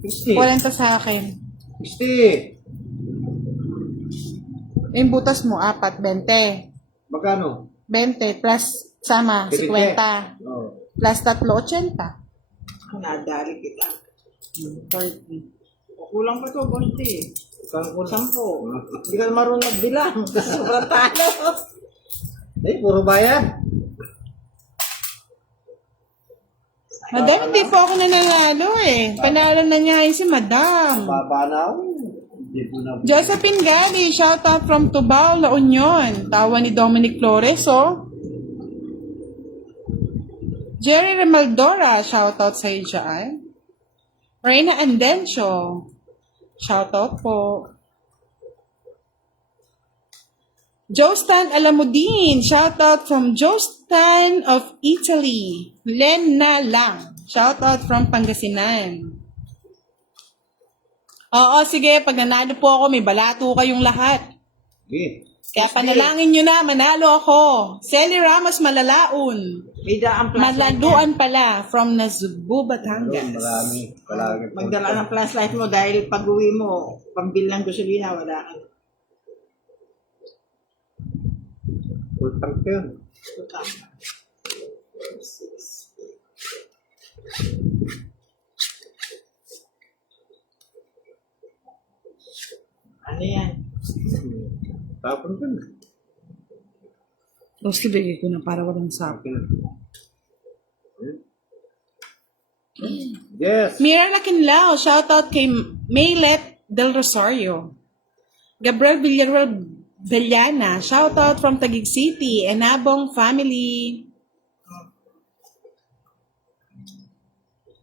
60. 40 sa akin. 60. Yung butas mo, 4, 20. Magkano? 20 plus sama, 50. Oh. Plus 3, 80. Nadali kita. 40. Kulang pa to, Boss D. Saan ko? 10. Hindi ka marunong magbilang. Sobrang talo. Puro bayad. Madam, hindi po ako nananalo eh. Panalo na niya yun si Madam. Baba na ako. Hindi po na. Josephine Gali, shout out from Tubao, La Union. Tawa ni Dominic Flores, oh. Jerry Remaldora, shout out sa iyo dyan. Reyna Andencio, shout out po. Jostan Alamudin, shout out from Jostan of Italy. Lena Lang, shout out from Pangasinan. Oo, sige, pag nanalo po ako, may balato kayong lahat. Sige. Kaya panalangin nyo na, manalo ako. Selly Ramos Malalaon. Bida ang plus life. Malaluan pala, from Nasugbu, Batangas. Marami. Palagi. Magdala ng plus life mo dahil pag uwi mo, pambil ng gasolina, wala ka. Utang ko yun. Utang. Ano yan? Tapon ko na. Gusto bigay ko na para walang sapo. Yes. Mira Lakinlao, shout out kay Maylet Del Rosario. Gabriel Villarreal Bellana, shout out from Taguig City, Enabong family.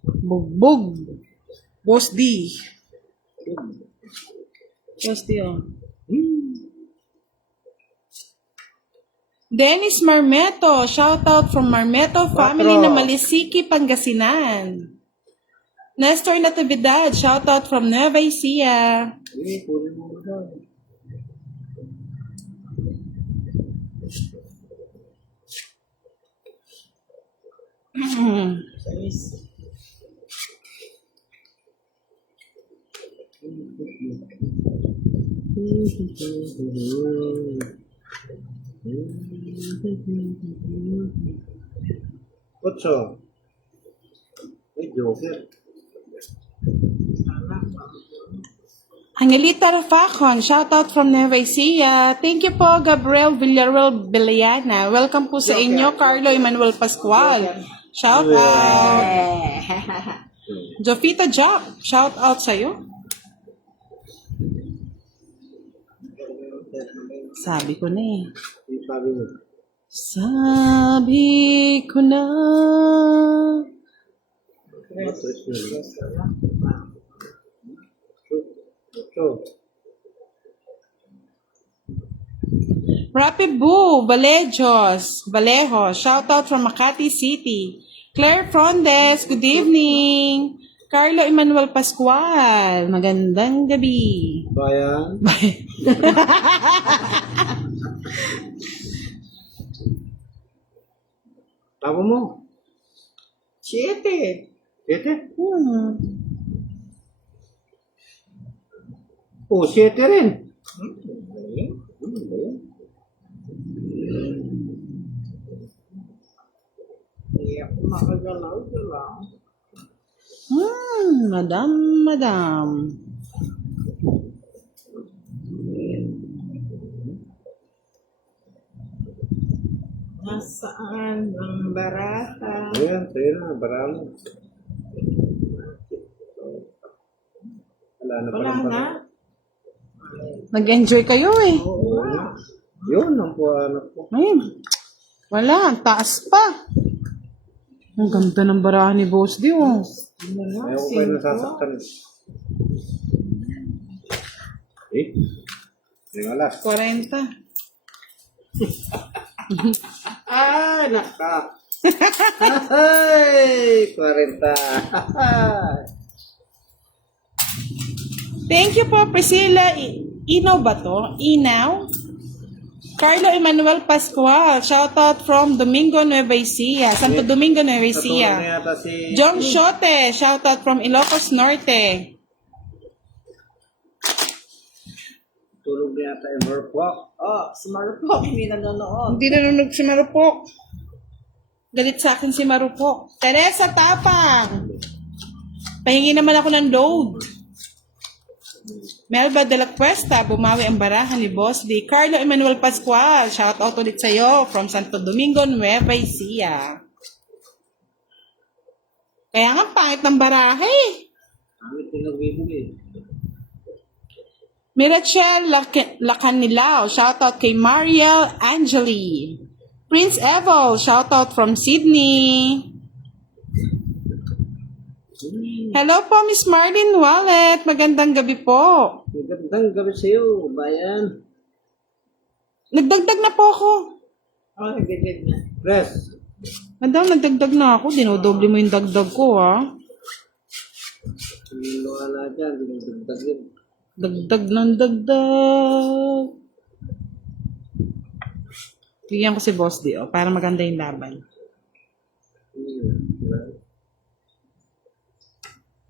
Bugbog. Boss D. Boss D, oh. Dennis Marmeto, shout out from Marmeto family na Malisiki, Pangasinan. Nestor Natividad, shout out from Nueva Ecija. Puro mo daw. Otso. Joker. Angelita Rafacon, shoutout from Nueva Ecija. Thank you po, Gabriel Villarreal Beliana. Welcome po sa inyo, Carlo Emmanuel Pascual. Shoutout. Jofita Job, shoutout sa'yo. Sabi ko na eh. Sabi mo. Sabi ko na. Rapi Boo, Vallejo, shoutout from Makati City. Claire Frondes, good evening. Carlo Emmanuel Pascual, magandang gabi. Bayan. Tama mo. 7. 7? Hmm. Oh, 7 rin. Hindi ako makagalaw lang. Madam. Nasaan ang baraha? Ayan, sa'yo na. Baramo. Wala na Wala palang na. baramo. Nag-enjoy kayo eh. Oo. Yun, ang puwanap ko. Ayun. Wala, ang taas pa. Ang ganda ng barahan ni Boss D, oh. Ayaw ko kayo nasasaktan. Eh? Yung alas. 40. Ah, naka. Ay, 40. Thank you po, Priscilla. Inaw ba to? Inaw? Carlo Emmanuel Pascual. Shoutout from Domingo, Nueva Ecija. Santo Domingo, Nueva Natulog na Ecija. yata si... John Shote. Shoutout from Ilocos Norte. Tulog na yata yung Merpok. Oh, si Marupok, hindi nanonood. Hindi nanonog si Marupok. Galit sa akin si Marupok. Teresa Tapang. Pahingi naman ako ng load. Melba de la Cuesta, bumawi ang barahan ni Boss D. Carlo Emmanuel Pascual, shout out ulit sa'yo from Santo Domingo, Nueva Ecija. Kaya nga, pangit ng barahe. Amit yung nagbibigay. Mirachel Lacanilao, shout out kay Mariel Angeli. Prince Evo, shout out from Sydney. Hello po, Miss Marlene Wallet. Magandang gabi po. Magandang gabi sa'yo, bayan. Nagdagdag na po ako. Oh, nagdagdag na. Press. Madam, nagdagdag na ako. Dinodoble mo yung dagdag ko, ha? Hindi wala dyan, dinagdagdag yun. Dagdag ng dagdag. Bigyan ko si Boss D, oh, para maganda yung laban.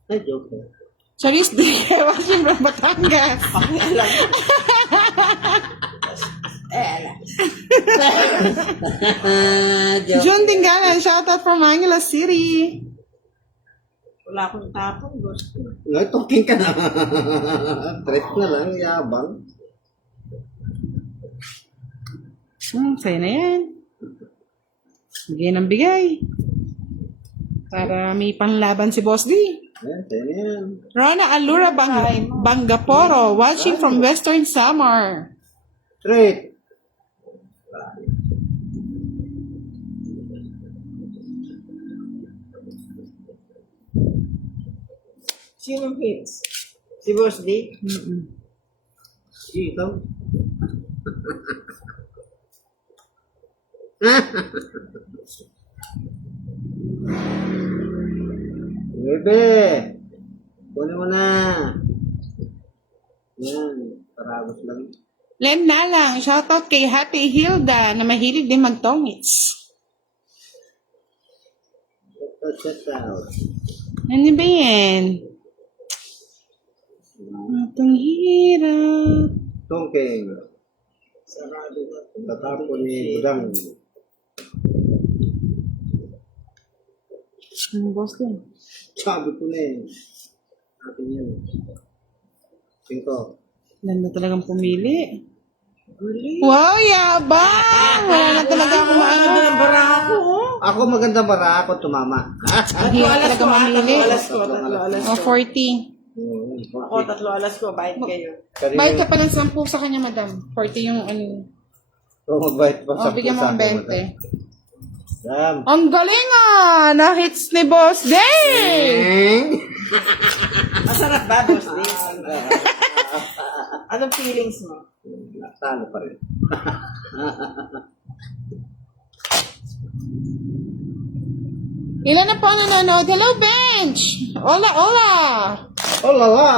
Ay, joke. Charis D, watching from Batangas. June Dingalan, shoutout from Manila City. Wala akong tapong, gusto. Ay, talking ka na. Threat na lang, yabang. Sa'yo na yan. Bigay ng bigay. Para may panlaban si Boss D. Ayan, sa'yo na yan. Rona Alura Bangaporo, watching from Western Samar. Threat. Sinong hits? Si Boss D? Ikaw. Bebe, kunin mo na. Yan, paragos lang. Len Nalang, shoutout kay Happy Hilda na mahilig din magtongits. Check out. Ano ba yan? Atong hirap. Tongking. Sarado na. Tatapon ni Budang. Boss din. Sabi ko na eh. Atin yan. 5. Ganda talagang pumili. Wow, yabang! Wala na talaga akong ano. Barako, oh. Ako maganda bara ako tumama. Hirap talaga mamili. Tatlo alas O, ko. 40. Ako, 3 alas ko. Bayad kayo. Bayad ka pa ng 10 sa kanya, madam. 40 yung ano. So, magbayad pa O, bigyan mo ng 20. Dam. Ang galing ah! Na-hits ni Boss Day! Masarap ba, boss? Anong feelings mo? Talo pa rin. Ilan na po ang nanonood? Hello, Bench! Hola, hola! Oh, lala!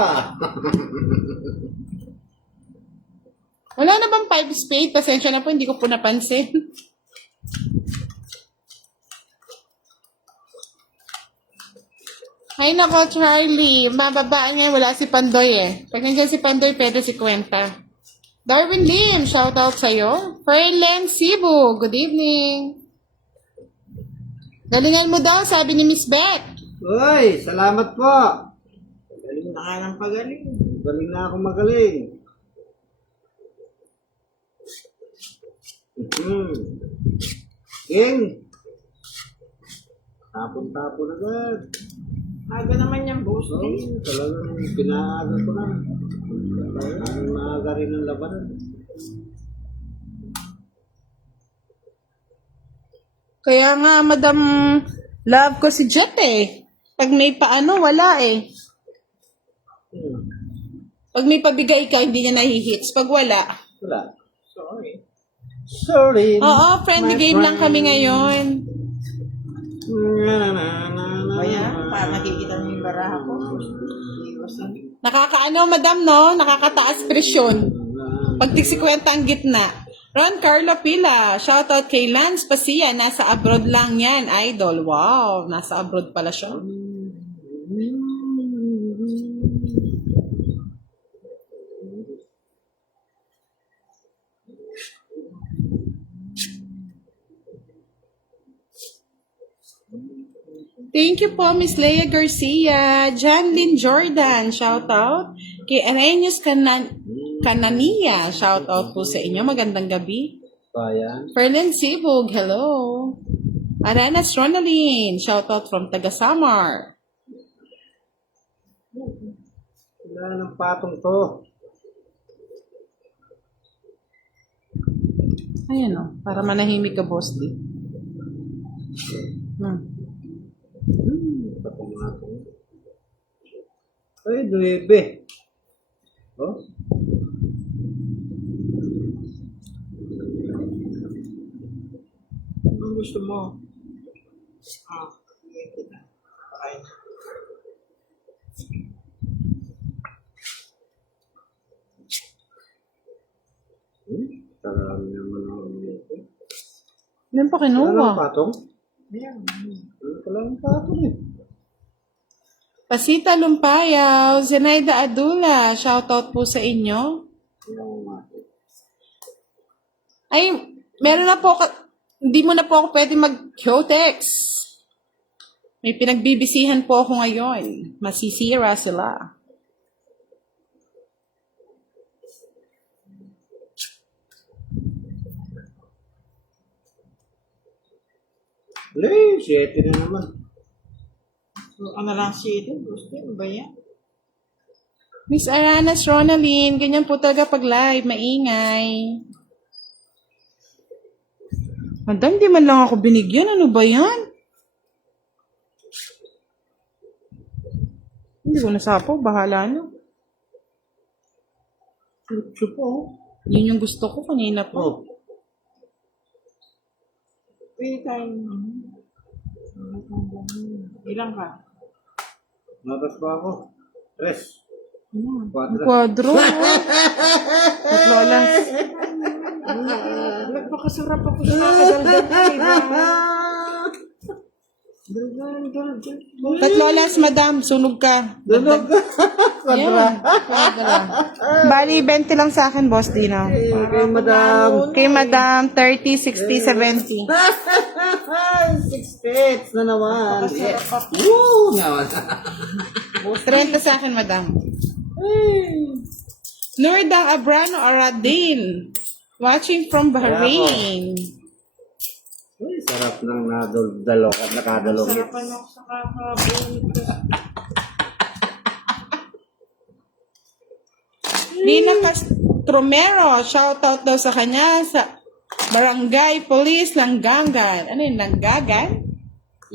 Wala na bang 5 spade? Pasensya na po, hindi ko po napansin. Ay nako, Charlie. Mababaan ngayon, wala si Pandoy eh. Pag nandiyan si Pandoy, pwede si Kwenta. Darwin Lim, shout out sa'yo. Ferlen Cebu, good evening. Galingan mo daw, sabi ni Miss Beth. Uy, salamat po. Galing na ka ng pagaling. Galing na ako magaling. King. Tapon-tapon agad. Aga naman yan, boss. Oo, talagang pinaaga ko na. Ang maaga rin ang labanan. Kaya nga, Madam Love ko si Jet eh. Pag may paano, wala eh. Pag may pabigay ka, hindi niya nahihits. Pag wala. Wala. Sorry. Sorry. Oo, friendly my game lang kami friend. ngayon. Kaya, para nakikita niyo yung baraha ko. Iwasan. Nakakaano, Madam, no? Nakakataas presyon. Pag tig-50 ang gitna. Ron Carlo Pila, shoutout kay Lance Pasia, nasa abroad lang yan, idol. Wow, nasa abroad pala siya. Thank you po, Miss Leia Garcia. Janlyn Jordan, shoutout. Kay Arenius Canania, shoutout po sa inyo. Magandang gabi. Bayan. Ferlin Sibug, hello. Aranas Ronaldine, shoutout from Tagasamar. Wala ng patong to. Ayan o, para manahimik ka, boss. Patong nga to. Ay, 9. Oh? Anong gusto mo? Bigyan kita. Okay. Sarami naman ang ito. Ilan pa Wala ng kinuha? patong? Ayan. Wala ng patong eh. Pasita Lumpayaw, Zenaida Adula, shoutout po sa inyo. Wala ng patong. Ay, meron na po, hindi mo na po ako pwede mag-Kyotex. May pinagbibisihan po ako ngayon. Masisira sila. Wala, 7 na naman. So, ano lang siya ito? Gusto mo ba yan? Miss Aranas Ronaldine, ganyan po talaga pag live, maingay. Madam, di man lang ako binigyan. Ano ba yan? Hindi ko nasapo. Bahala na. Chucho po. Yun yung gusto ko kanina po. Oh. Pwede tayo. Ilang ka? Natas pa ako. 3. 4. Quadro. Tatlo alas. Nagpakasarap ako sa kakadaldal ko, diba? Tatlo alas, madam. Sunog ka. Dunog. Yan. Quadra. Bali, 20 lang sa akin, boss Dino. Okay, madam. Kay madam, 30, 60, 70. 6 pets na naman. Yes. Woo! Naman. 30 sa akin, madam. Nurdang Abrano Aradin. Watching from Bahrain. Uy, sarap ng nakadalawit. Sarapan ako sa kakabunit. Nina Castromero, shoutout daw sa kanya sa Barangay Police Langgangan. Ano yun? Langgagan?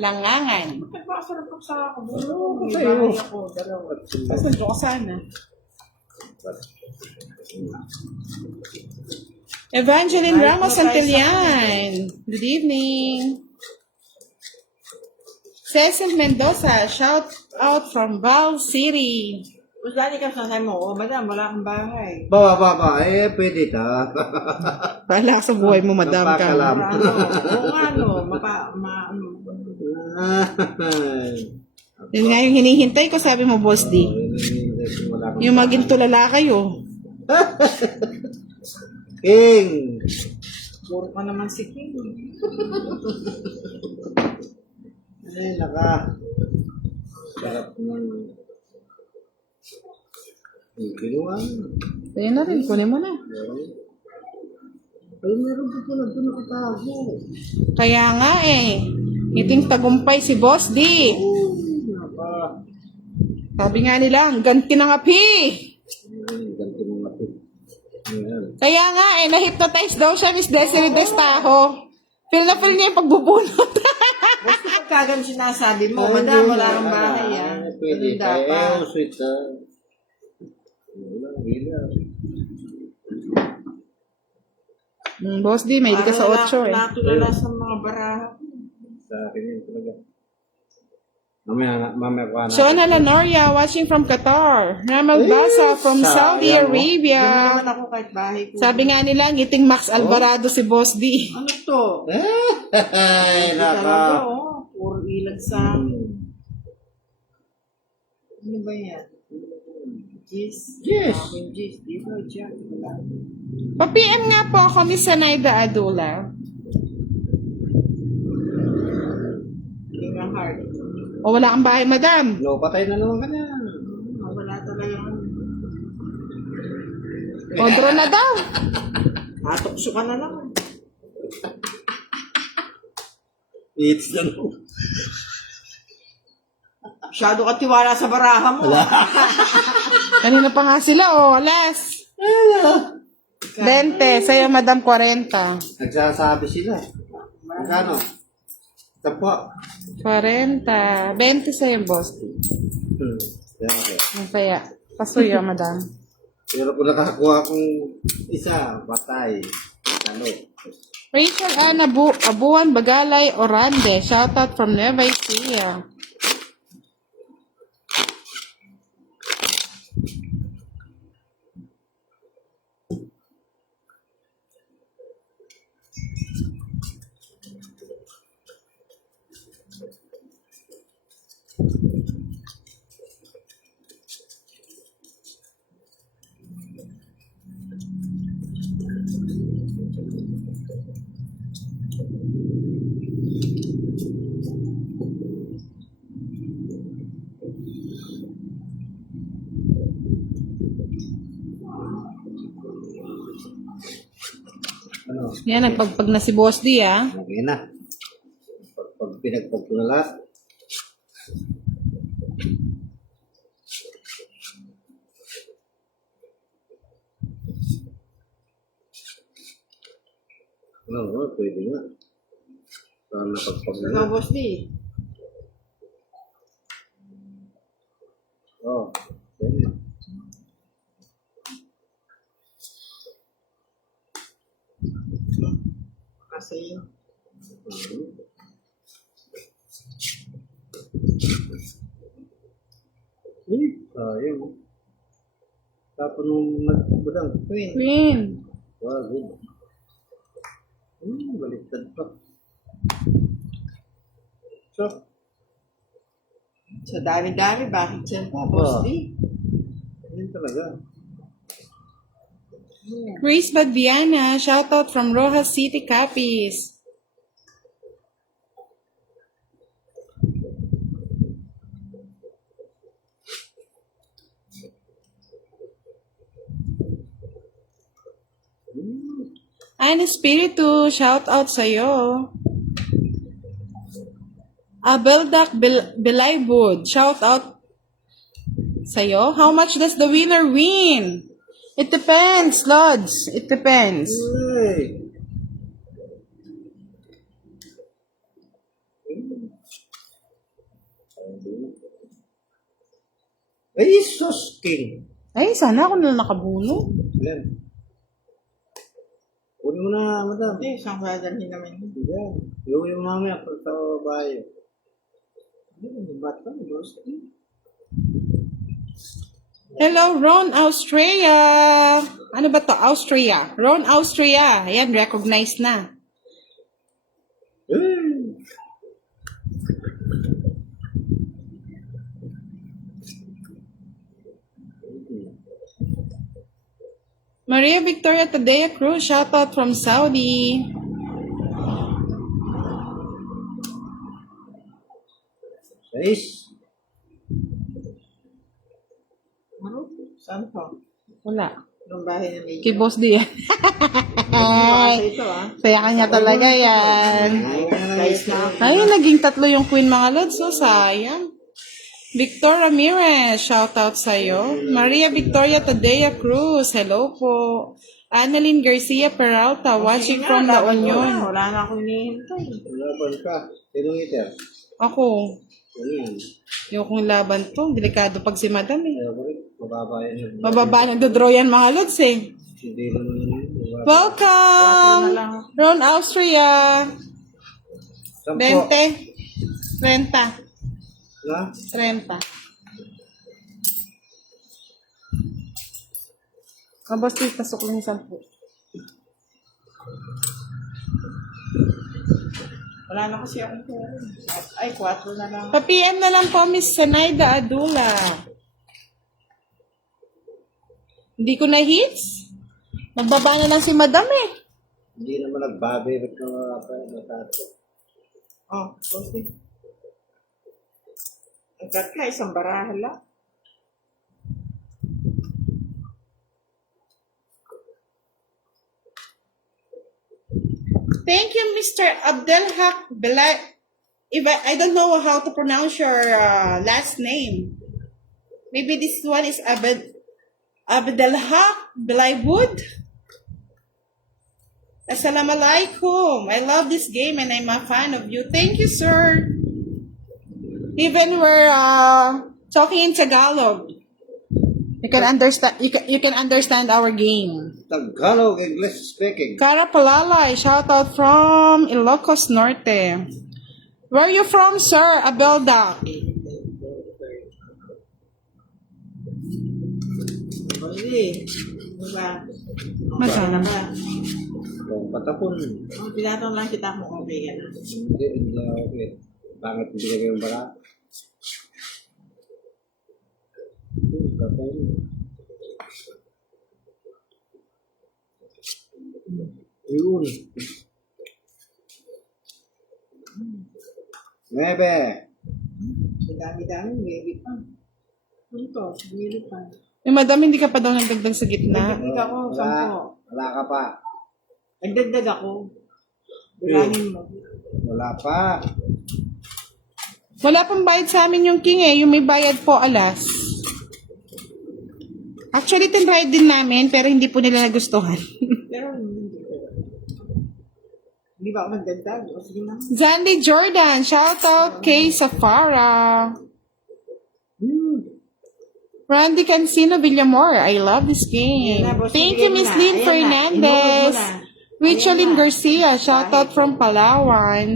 Langangan. Nagpasarap ako sa kakabunit. May Sa'yo. bahay ako, dalawa. Kasan ko sana? Evangeline Ramos Santillan. Good evening. Cecil Mendoza, shout out from Val City. Kung dali ka sa mo, oh, madam, wala kang bahay. Baba. Pwede ta. Bahala ka sa buhay mo, madam ka. Napakalam. Yun nga yung hinihintay ko, sabi mo, Boss D. Yung maging tulala kayo. King. Puro ka naman si King. Ay, sarap ng kinuha. Ayun na rin, kunin mo na. Ay, meron pa pala doon nakatago. Kaya nga eh, iting tagumpay si Boss D. Napa. Sabi nga nila, ang ganti ng api. Ganti mo mati. Ayan. Kaya nga eh, na-hypnotize daw siya, Miss Desiree Destajo. Feel na feel niya yung pagbubunot. Basta pagkagan sinasabi mo, madam, wala kang bahay, ah. Pwede. Ganun dapat. Eh, sweet ha. Wala, hila. Boss D, may ka sa 8 eh. Natulala sa mga baraha. Sa akin yun talaga. Mamaya ko na. Shona Lanoria, watching from Qatar. Ramal Basa from Saudi sayang, Arabia. Hindi naman ako kahit bahay ko. Sabi nga nila, ngiting Max Alvarado si Boss D. Ano to? Ay, Talaga, naka. oh. Puro ilag sa akin. Ano ba yan? Gis? Yes. Aking gis. Dito, dyan. Wala. Pa-PM nga po ako, Miss Sanaida Adula. King ang heart. O wala kang bahay, madam. No, patay na naman ka na. Wala talaga. Kontro na daw. Atokso ka na lang. It's na naman. Masyado ka tiwala sa baraha mo. Kanina pa nga sila, alas. 20, sa'yo, madam, 40. Nagsasabi sila. Magkano? Tapo. 40. 20 sa'yo, boss. Okay. Ang kaya, pasuyo, madam. Pero kung nakakuha kong isa, patay. Ano? Rachel Ann Abuan Bagalay Orande. Shoutout from Nueva Ecija. Ano? Yan, nagpagpag na si Boss D, ah. Okay na. Pag pinagpag ko na lahat. Oo, pwede nga. Saan napagpag na Ikaw, lahat. boss D. Oo. Pwede. Kasi Sayang. Tapos nung nagbudang. Queen. Queen. Wow, good. Baliktad pa. So, Sa dami-dami, bakit yan pa, Opo. Boss D? Yun talaga. Grace Badbiana, shoutout from Rojas City, Capiz. Ana Espiritu, shoutout sa'yo. Abeldak Belaybud, shoutout sa'yo. How much does the winner win? It depends, Lods. It depends. Hey. Ay, sus, king. Ay, sana ako na nakabuno. Yan. Kunin mo na, madam. Eh, saan kaya dalhin namin yun? Yan. Yung mamaya, pag sa bahay. Ano ba ito, Boss D? Hello, Ron Austria. Ano ba to? Austria. Ron Austria. Ayan, recognized na. Hey. Maria Victoria Tadea Cruz, shoutout from Saudi. Guys. Ano? Saan to? Wala. Yung bahay na may Kay Boss D. Kasi ito, ah. Saya kanya talaga yan. Guys na. Ay, naging tatlo yung queen mga lods. So, sayang. Victor Ramirez, shoutout sa'yo. Maria Victoria Tadea Cruz, hello po. Annalyn Garcia Peralta, watching from La Union. Wala na akong hinihintay. Laban ka. Sinong iter? Ako, Ano yun? yung kong laban to, delikado pag si madam eh. Kaya ba rin? Mababa yan. Mababa nagdodraw yan mga lods eh. Hindi naman yun. Mababa. Welcome! na lang. Ron Austria. Sampo. 20. 30. Na? 30. Kabos, please, pasok lang yung 10. Wala na kasi ako. Ay, 4 na lang. Pa-PM na lang po, Miss Sanaida Adula. Hindi ko na hits. Nagbaba na lang si Madam eh. Hindi naman nagbabi. Ba't ka matato? Oh, okay. Agad ka, isang barahan lang. Thank you, Mr. Abdelhak Belay. If I don't know how to pronounce your last name. Maybe this one is Abdelhak Belaybud. Assalamualaikum. I love this game and I'm a fan of you. Thank you, sir. Even we're talking in Tagalog. You can understand. You can understand our game. Tagalog, English speaking. Cara Palalay, shout out from Ilocos Norte. Where are you from, sir? Abelda. Hindi. Diba? Masama. Ba? Oh, patapon. Oh, tinatanong lang kita kung okay ka na. Hindi na okay. Bakit hindi na yung bara? Yun. Nebe. Sa dami-dami, maybe pa. Ano to? Maybe pa. Yung madam, hindi ka pa daw nagdagdag sa gitna. Nagdagdag ako, Wala. 10. Wala ka pa. Nagdagdag ako. Bilangin mo. Wala pa. Wala pang bayad sa amin yung king eh. Yung may bayad po alas. Actually, tinry din namin, pero hindi po nila nagustuhan. Pero hindi ba ako nagdagdag? O sige na. Zandy Jordan, shout out kay Safara. Randy Cancino Villamor, I love this game. Ayan na, boss. Thank Bigay you, mo Miss na. Lynn Ayan na. Fernandez. Inulit mo na. Richelyn Ayan na. Garcia, shout out from Palawan.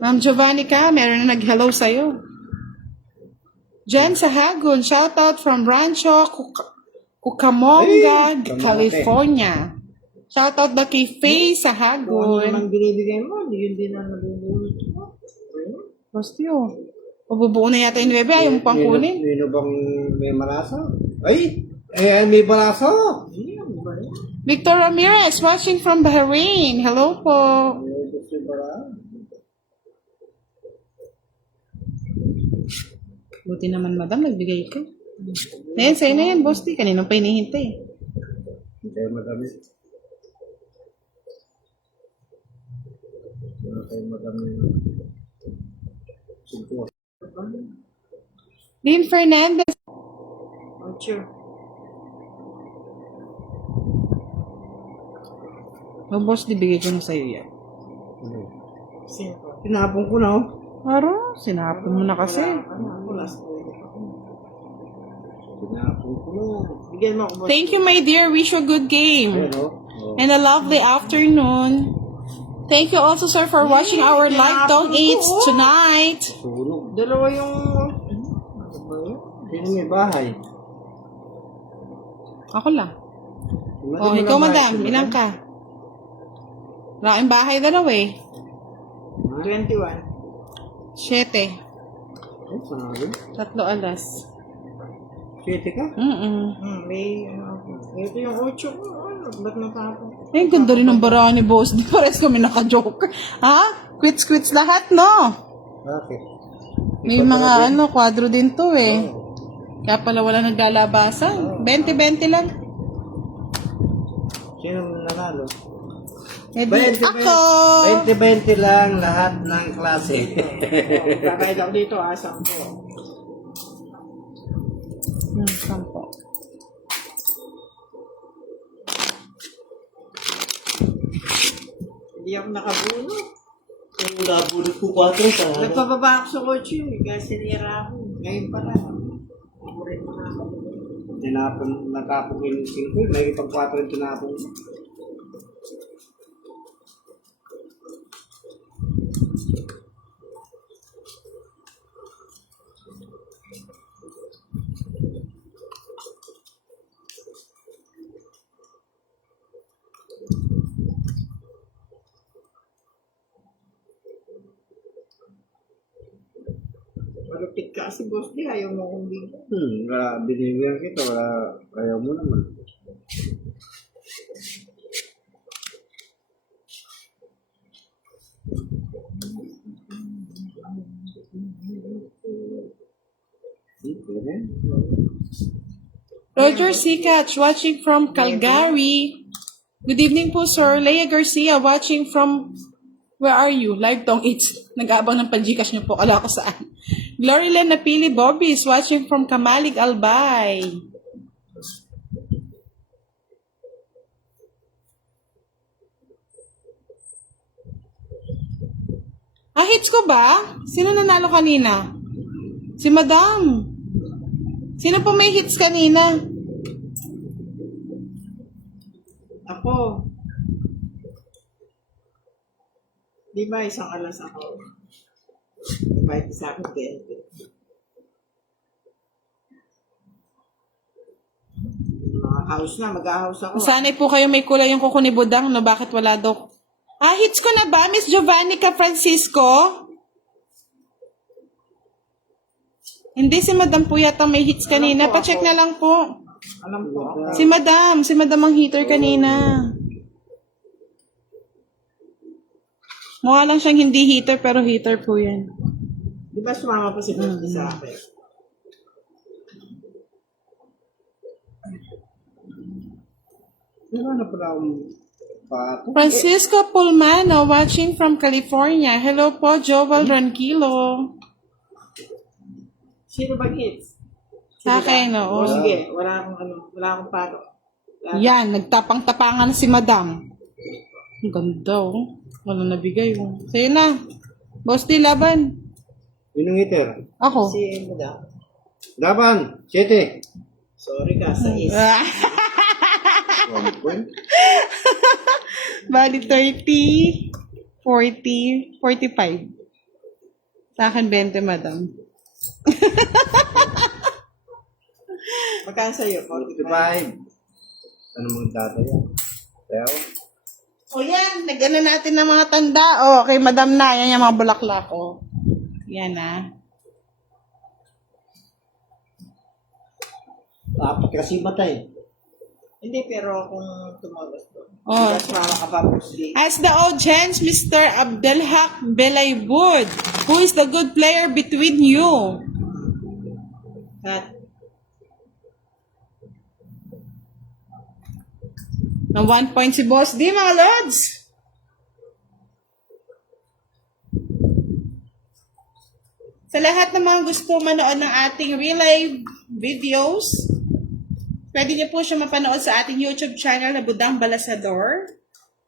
Ma'am Giovanni ka, meron na nag-hello sa'yo. Jen Sahagun, shout out from Rancho Cucamonga, Hey, Kamote. California. Shoutout na kay Faye sa Kung ano Hagon. naman binibigay mo, yun din ang nabubulot mo. Basti oh. Pabubuo na yata yung 9, ayaw mo pang kunin. Nino bang may malasa? Ay! May malasa! Ayan, ba yan? Victor Ramirez, watching from Bahrain. Hello po. May gusto yung malasa. Buti naman, madam, nagbigay ka. Ayan, sa'yo na yan, Bosti. Kanino pa hinihintay. Hindi tayo madami. Hindi tayo madami. Siguro. Dean Fernandez. Ocho. Oh, boss, di bigay ko na sa'yo yan. Sino ba? Tinapon ko na oh. Aro, sinapon mo na kasi. Ako, last week. Tinapon ko na. Bigyan mo ako. Thank you, my dear. Wish you a good game. Ayan oh. And a lovely afternoon. Thank you also, sir, for watching our live dog eats tonight. Sunog. Dalawa yung... Ano ba yun? Sino may bahay? Ako lang. Oh, ikaw, madam. Ilang ka? Wala kang bahay dalawa eh. 21. 7. Ay, sabi. 3 alas. 7 ka? May ano ako. Ito yung 8 ko. Ano, ba't natapon? Ay, ganda rin ng bara ni boss. Di pares kami naka-joke. Ha? Quits lahat, no? Bakit? May mga ano, kwadro din to eh. Kaya pala wala naglalabasan. 20-20 lang. Sino nanalo? Eh di, ako! 20-20 lang lahat ng klase. Kakayad ako dito, asang ko. 10. Hindi ako nakabuno. Kung nabulot ko 4 sa Nagpababa ako sa kotse yun. Kaya sinira ako. Ngayon pa lang. Ako rin makakabulot. tinapon, nakapong yung 5, may pag 4 yung tinapon. Malupit ka kasi, boss. Di, ayaw mo kong bigyan. Wala, binibigyan kita, wala, ayaw mo naman. Pwede. Roger Sikach, watching from Calgary. Good evening po, sir. Leia Garcia, watching from... Where are you? Live tong it's. Nag-aabang ng pag-Gcash niyo po. Kala ko saan. Glorylen Napili Bobbies, watching from Kamalig Albay. Ah, hits ko ba? Sino nanalo kanina? Si Madam. Sino po may hits kanina? Ako. Di ba isang alas ako? Invite sa akin din. Mga house na, mag-house ako. Sanay po kayo may kulay yung kuko ni Budang, no? Bakit wala daw? Ah, hits ko na ba, Miss Giovannica Francisco? Hindi, si Madam po yata may hits kanina. Alam po Pa-check ako. na lang po. Alam ko ako. Si Madam ang hitter kanina. Mukha lang siyang hindi hitter, pero hitter po yan. Di ba sumama pa si Bestie sa akin? Wala na pala akong pato. Francisco Pulmano, watching from California. Hello po, Joel Ranquilo. Sino ba hits? Sa akin, oo. O sige, wala akong pato. Yan, nagtapang-tapangan si Madam. Ang ganda, oh. Wala nabigay, oh. Sa'yo na. Boss D, laban. Sinong hitter? Ako. Si Madam. Laban, 7. Sorry ka, sa is. Ah, bali 30, 40, 45. Sa akin, 20, Madam. Magkano sa'yo? 45. 45. Ano mong tatay yan? Pero, O yan, nag-ano natin ng mga tanda. O, kay Madam na, yan yung mga bulaklak ko. Yan ah. Apat kasi matay. Hindi, pero kung tumabas doon. Oh. That's mama ka pa, Bruce. As the audience, Mr. Abdelhak Belaybud, who is the good player between you? At Na 1 point si Boss D, mga lods. Sa lahat ng mga gusto manood ng ating real live videos, pwede niyo po siya mapanood sa ating YouTube channel na Budang Balasador.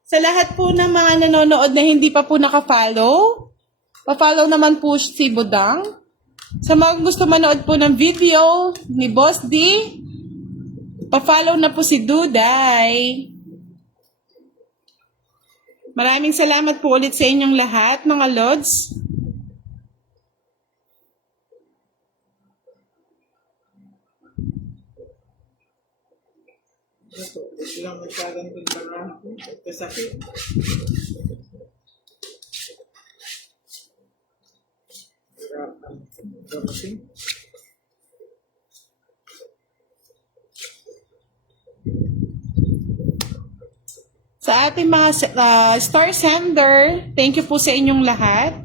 Sa lahat po ng mga nanonood na hindi pa po naka-follow, pa-follow naman po si Budang. Sa mga gusto manood po ng video ni Boss D, pa-follow na po si Duday. Maraming salamat po ulit sa inyong lahat, mga lods. ito, ito lang magkaganto yung parang ko. Kasakit. Sa ating mga star sender, thank you po sa inyong lahat.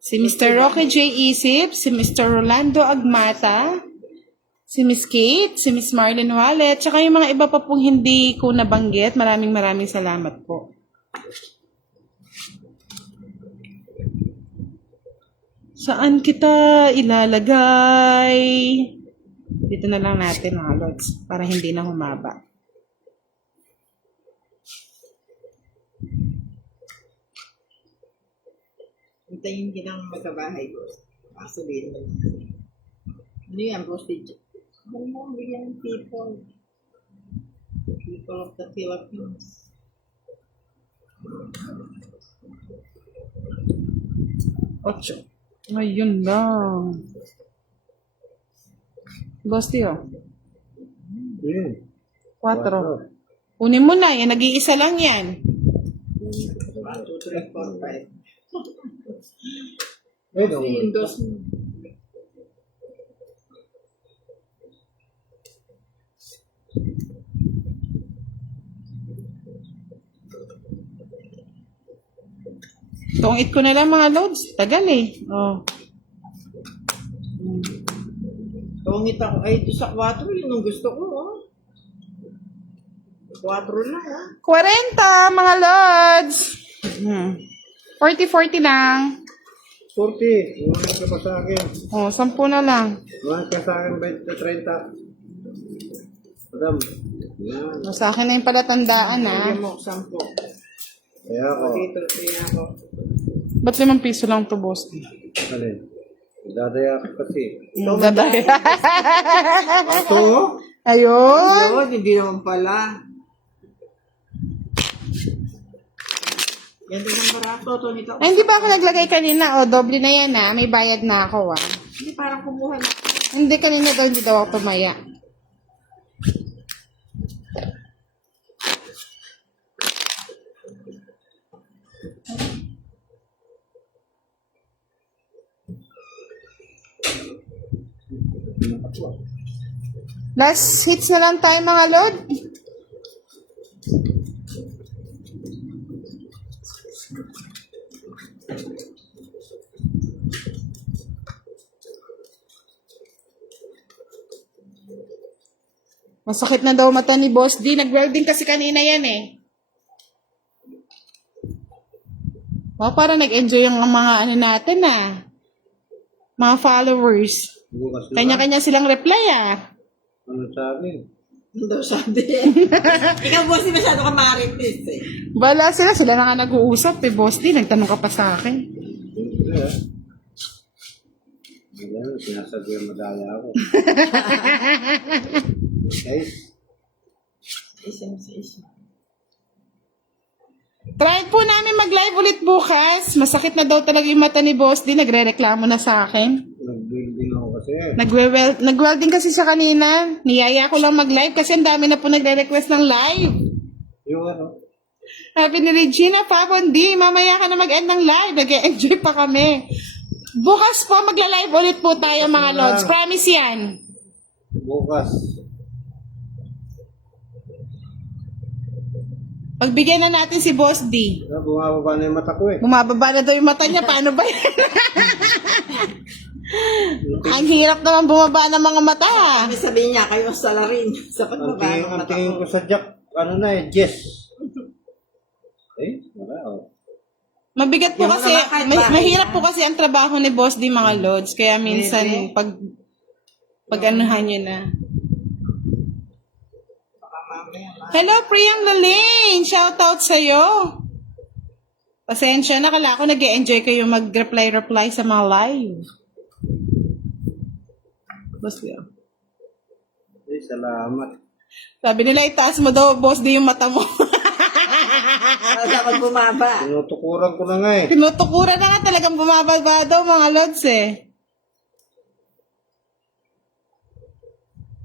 Si Mr. Roque J. Isip, si Mr. Rolando Agmata, si Miss Kate, si Miss Marlene Wallet, tsaka yung mga iba pa pong hindi ko nabanggit. Maraming salamat po. Saan kita ilalagay? Dito na lang natin mga lods para hindi na humaba. Hintayin din ang magkabahay ko. Sabihin mo. Ano yan, Bruce? Ano mo, bigyan ng people. People of the Philippines. Ocho. Ayun lang. Boss Tio, Hmm. 4. Kunin mo na, yan, nag-iisa lang yan. 1, 2, 3, 4, 5. Eh, Kasi yung dos mo. Tungit ko na lang mga loads. Tagal eh. Oh. Tungit ako. Ay, ito sa 4, yun ang gusto ko. Oh. 4 lang, ha? 40 mga loads. 40 lang. 40. Iwan ka pa sa akin. Oh, 10 na lang. Iwan ka sa akin 20-30. Madam. Yan. Oh, sa akin na yung palatandaan ha. Bigyan mo 10. Kaya ako. Dito, 3 ako. Ba't 5 piso lang to, boss? Alin? Dadaya ka kasi. Daday. Ito? Ayun. Ayun, hindi naman pala. Yan din ang barato. Ito, nito. Ay, hindi ba ako naglagay kanina? O, doble na yan ha. May bayad na ako ah. Hindi, parang kumuha na. Hindi, kanina daw, hindi daw ako tumaya. Last hits na lang tayo mga lord. Masakit na daw mata ni Boss D. Nag-welding kasi kanina yan eh. Oh, para nag-enjoy yung mga ano natin ah. Mga followers. Bukas na. Kanya-kanya silang reply ah. Ano sabi? Ano daw sabi? Ikaw, boss, di masyado ka marites eh. Bala sila. Sila na nga nag-uusap eh. Boss D, nagtanong ka pa sa akin. Siyempre ah. Ayan, sinasabi ang madaya ako. Okay? Isa. Try po namin mag-live ulit bukas. Masakit na daw talaga yung mata ni Boss D. Nagre-reklamo na sa akin. Nag-building ako. sige. Nag-welding kasi siya kanina. Niyaya ko lang mag-live kasi ang dami na po nagre-request ng live. Yung ano? Sabi ni Regina, Papondi, mamaya ka na mag-end ng live. Nag-enjoy pa kami. Bukas po, magla-live ulit po tayo mga Lods. Promise yan. Bukas. Pagbigyan na natin si Boss D. Bumababa na yung mata ko eh. Bumababa na daw yung mata niya. Paano ba yan? Ang hirap naman bumaba ng mga mata. Sabi sabihin niya, kayo salarin sa Ang pagbaba tingin, ng ang mata tingin ko ko. sa Jack, ano na eh, Jess. Wala oh. Mabigat po Yung kasi, mga kahit bahay mahirap na. po kasi ang trabaho ni Boss D mga Lods. Kaya minsan, pag anuhan nyo na. Baka mamaya, Hello, Priyang Lalane! Shoutout sa'yo! Pasensya na, kala ko nag-enjoy kayo mag-reply sa mga live. Boss D. Salamat. Sabi nila, itaas mo daw, Boss D, yung mata mo. Para dapat bumaba. Tinutukuran ko na nga eh. Tinutukuran na nga talagang bumababa daw mga Lods eh.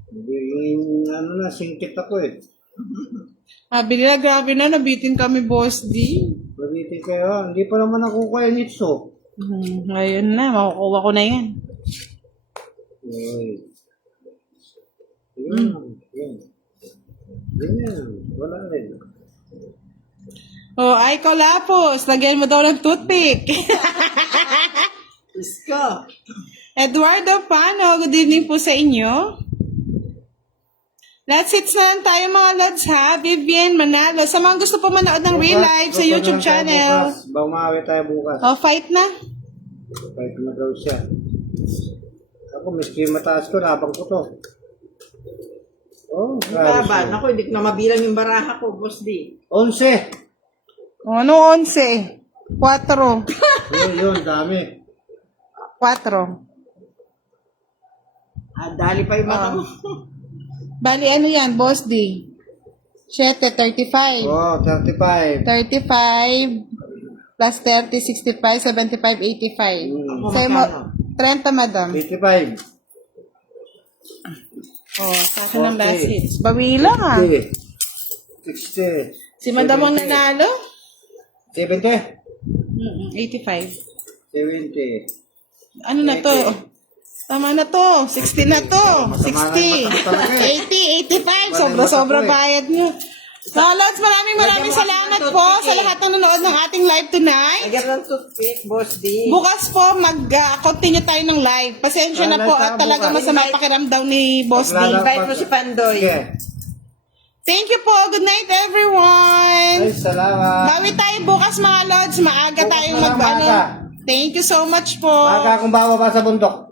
Yung ano na, singkit ako eh. Sabi nila, grabe na, nabitin kami, Boss D. Mabitin kayo, hindi pa naman ako kaya nitso. Ngayon na, makukuha ko na yan. Uy. Yun. Ganyan, wala rin. Oh, ay Colapos, lagyan mo daw ng toothpick. Isko. Eduardo Pano, good evening po sa inyo. Let's hits na lang tayo mga Lods ha. Vivian Manalo. Sa mga gusto po manood ng real live sa YouTube channel. Bumawi tayo bukas. Oh, fight na. Kahit na daw siya. Ako, miski mataas ko, labang ko to. Oh, Laban. Ako, hindi ko na mabilang yung baraha ko, Boss D. 11. Oh, ano 11? 4. Yun, dami. 4. Dali pa yung mata mo. Bali, ano yan, Boss D? 7, 35. Oh, 35. 35 plus 30, 65, 75, 85. Ako Sa'yo mo, magkano? 30, madam. 85. Oh, sa akin ng 40. last hits. Bawi lang ah. 60. Si madam ang 70. nanalo? 70. 85. 70. Ano na to? Tama na to. 60 na to. 60. Masama na yung mata ko talaga eh. 80, 85. Sobra-sobra bayad nyo. So, Lods, maraming salamat po sa lahat ng nanonood ng ating live tonight. Lagyan ng toothpick, Boss D. Bukas po, mag-continue tayo ng live. Pasensya na po at talaga masama pakiramdam ni Boss D. Invite mo si Pandoy. Sige. Thank you po. Good night, everyone. Ay, salamat. Bawi tayo bukas, mga Lods. Maaga Bukas tayong na lang, mag-ano. maaga. Thank you so much po. Maaga akong bababa sa bundok.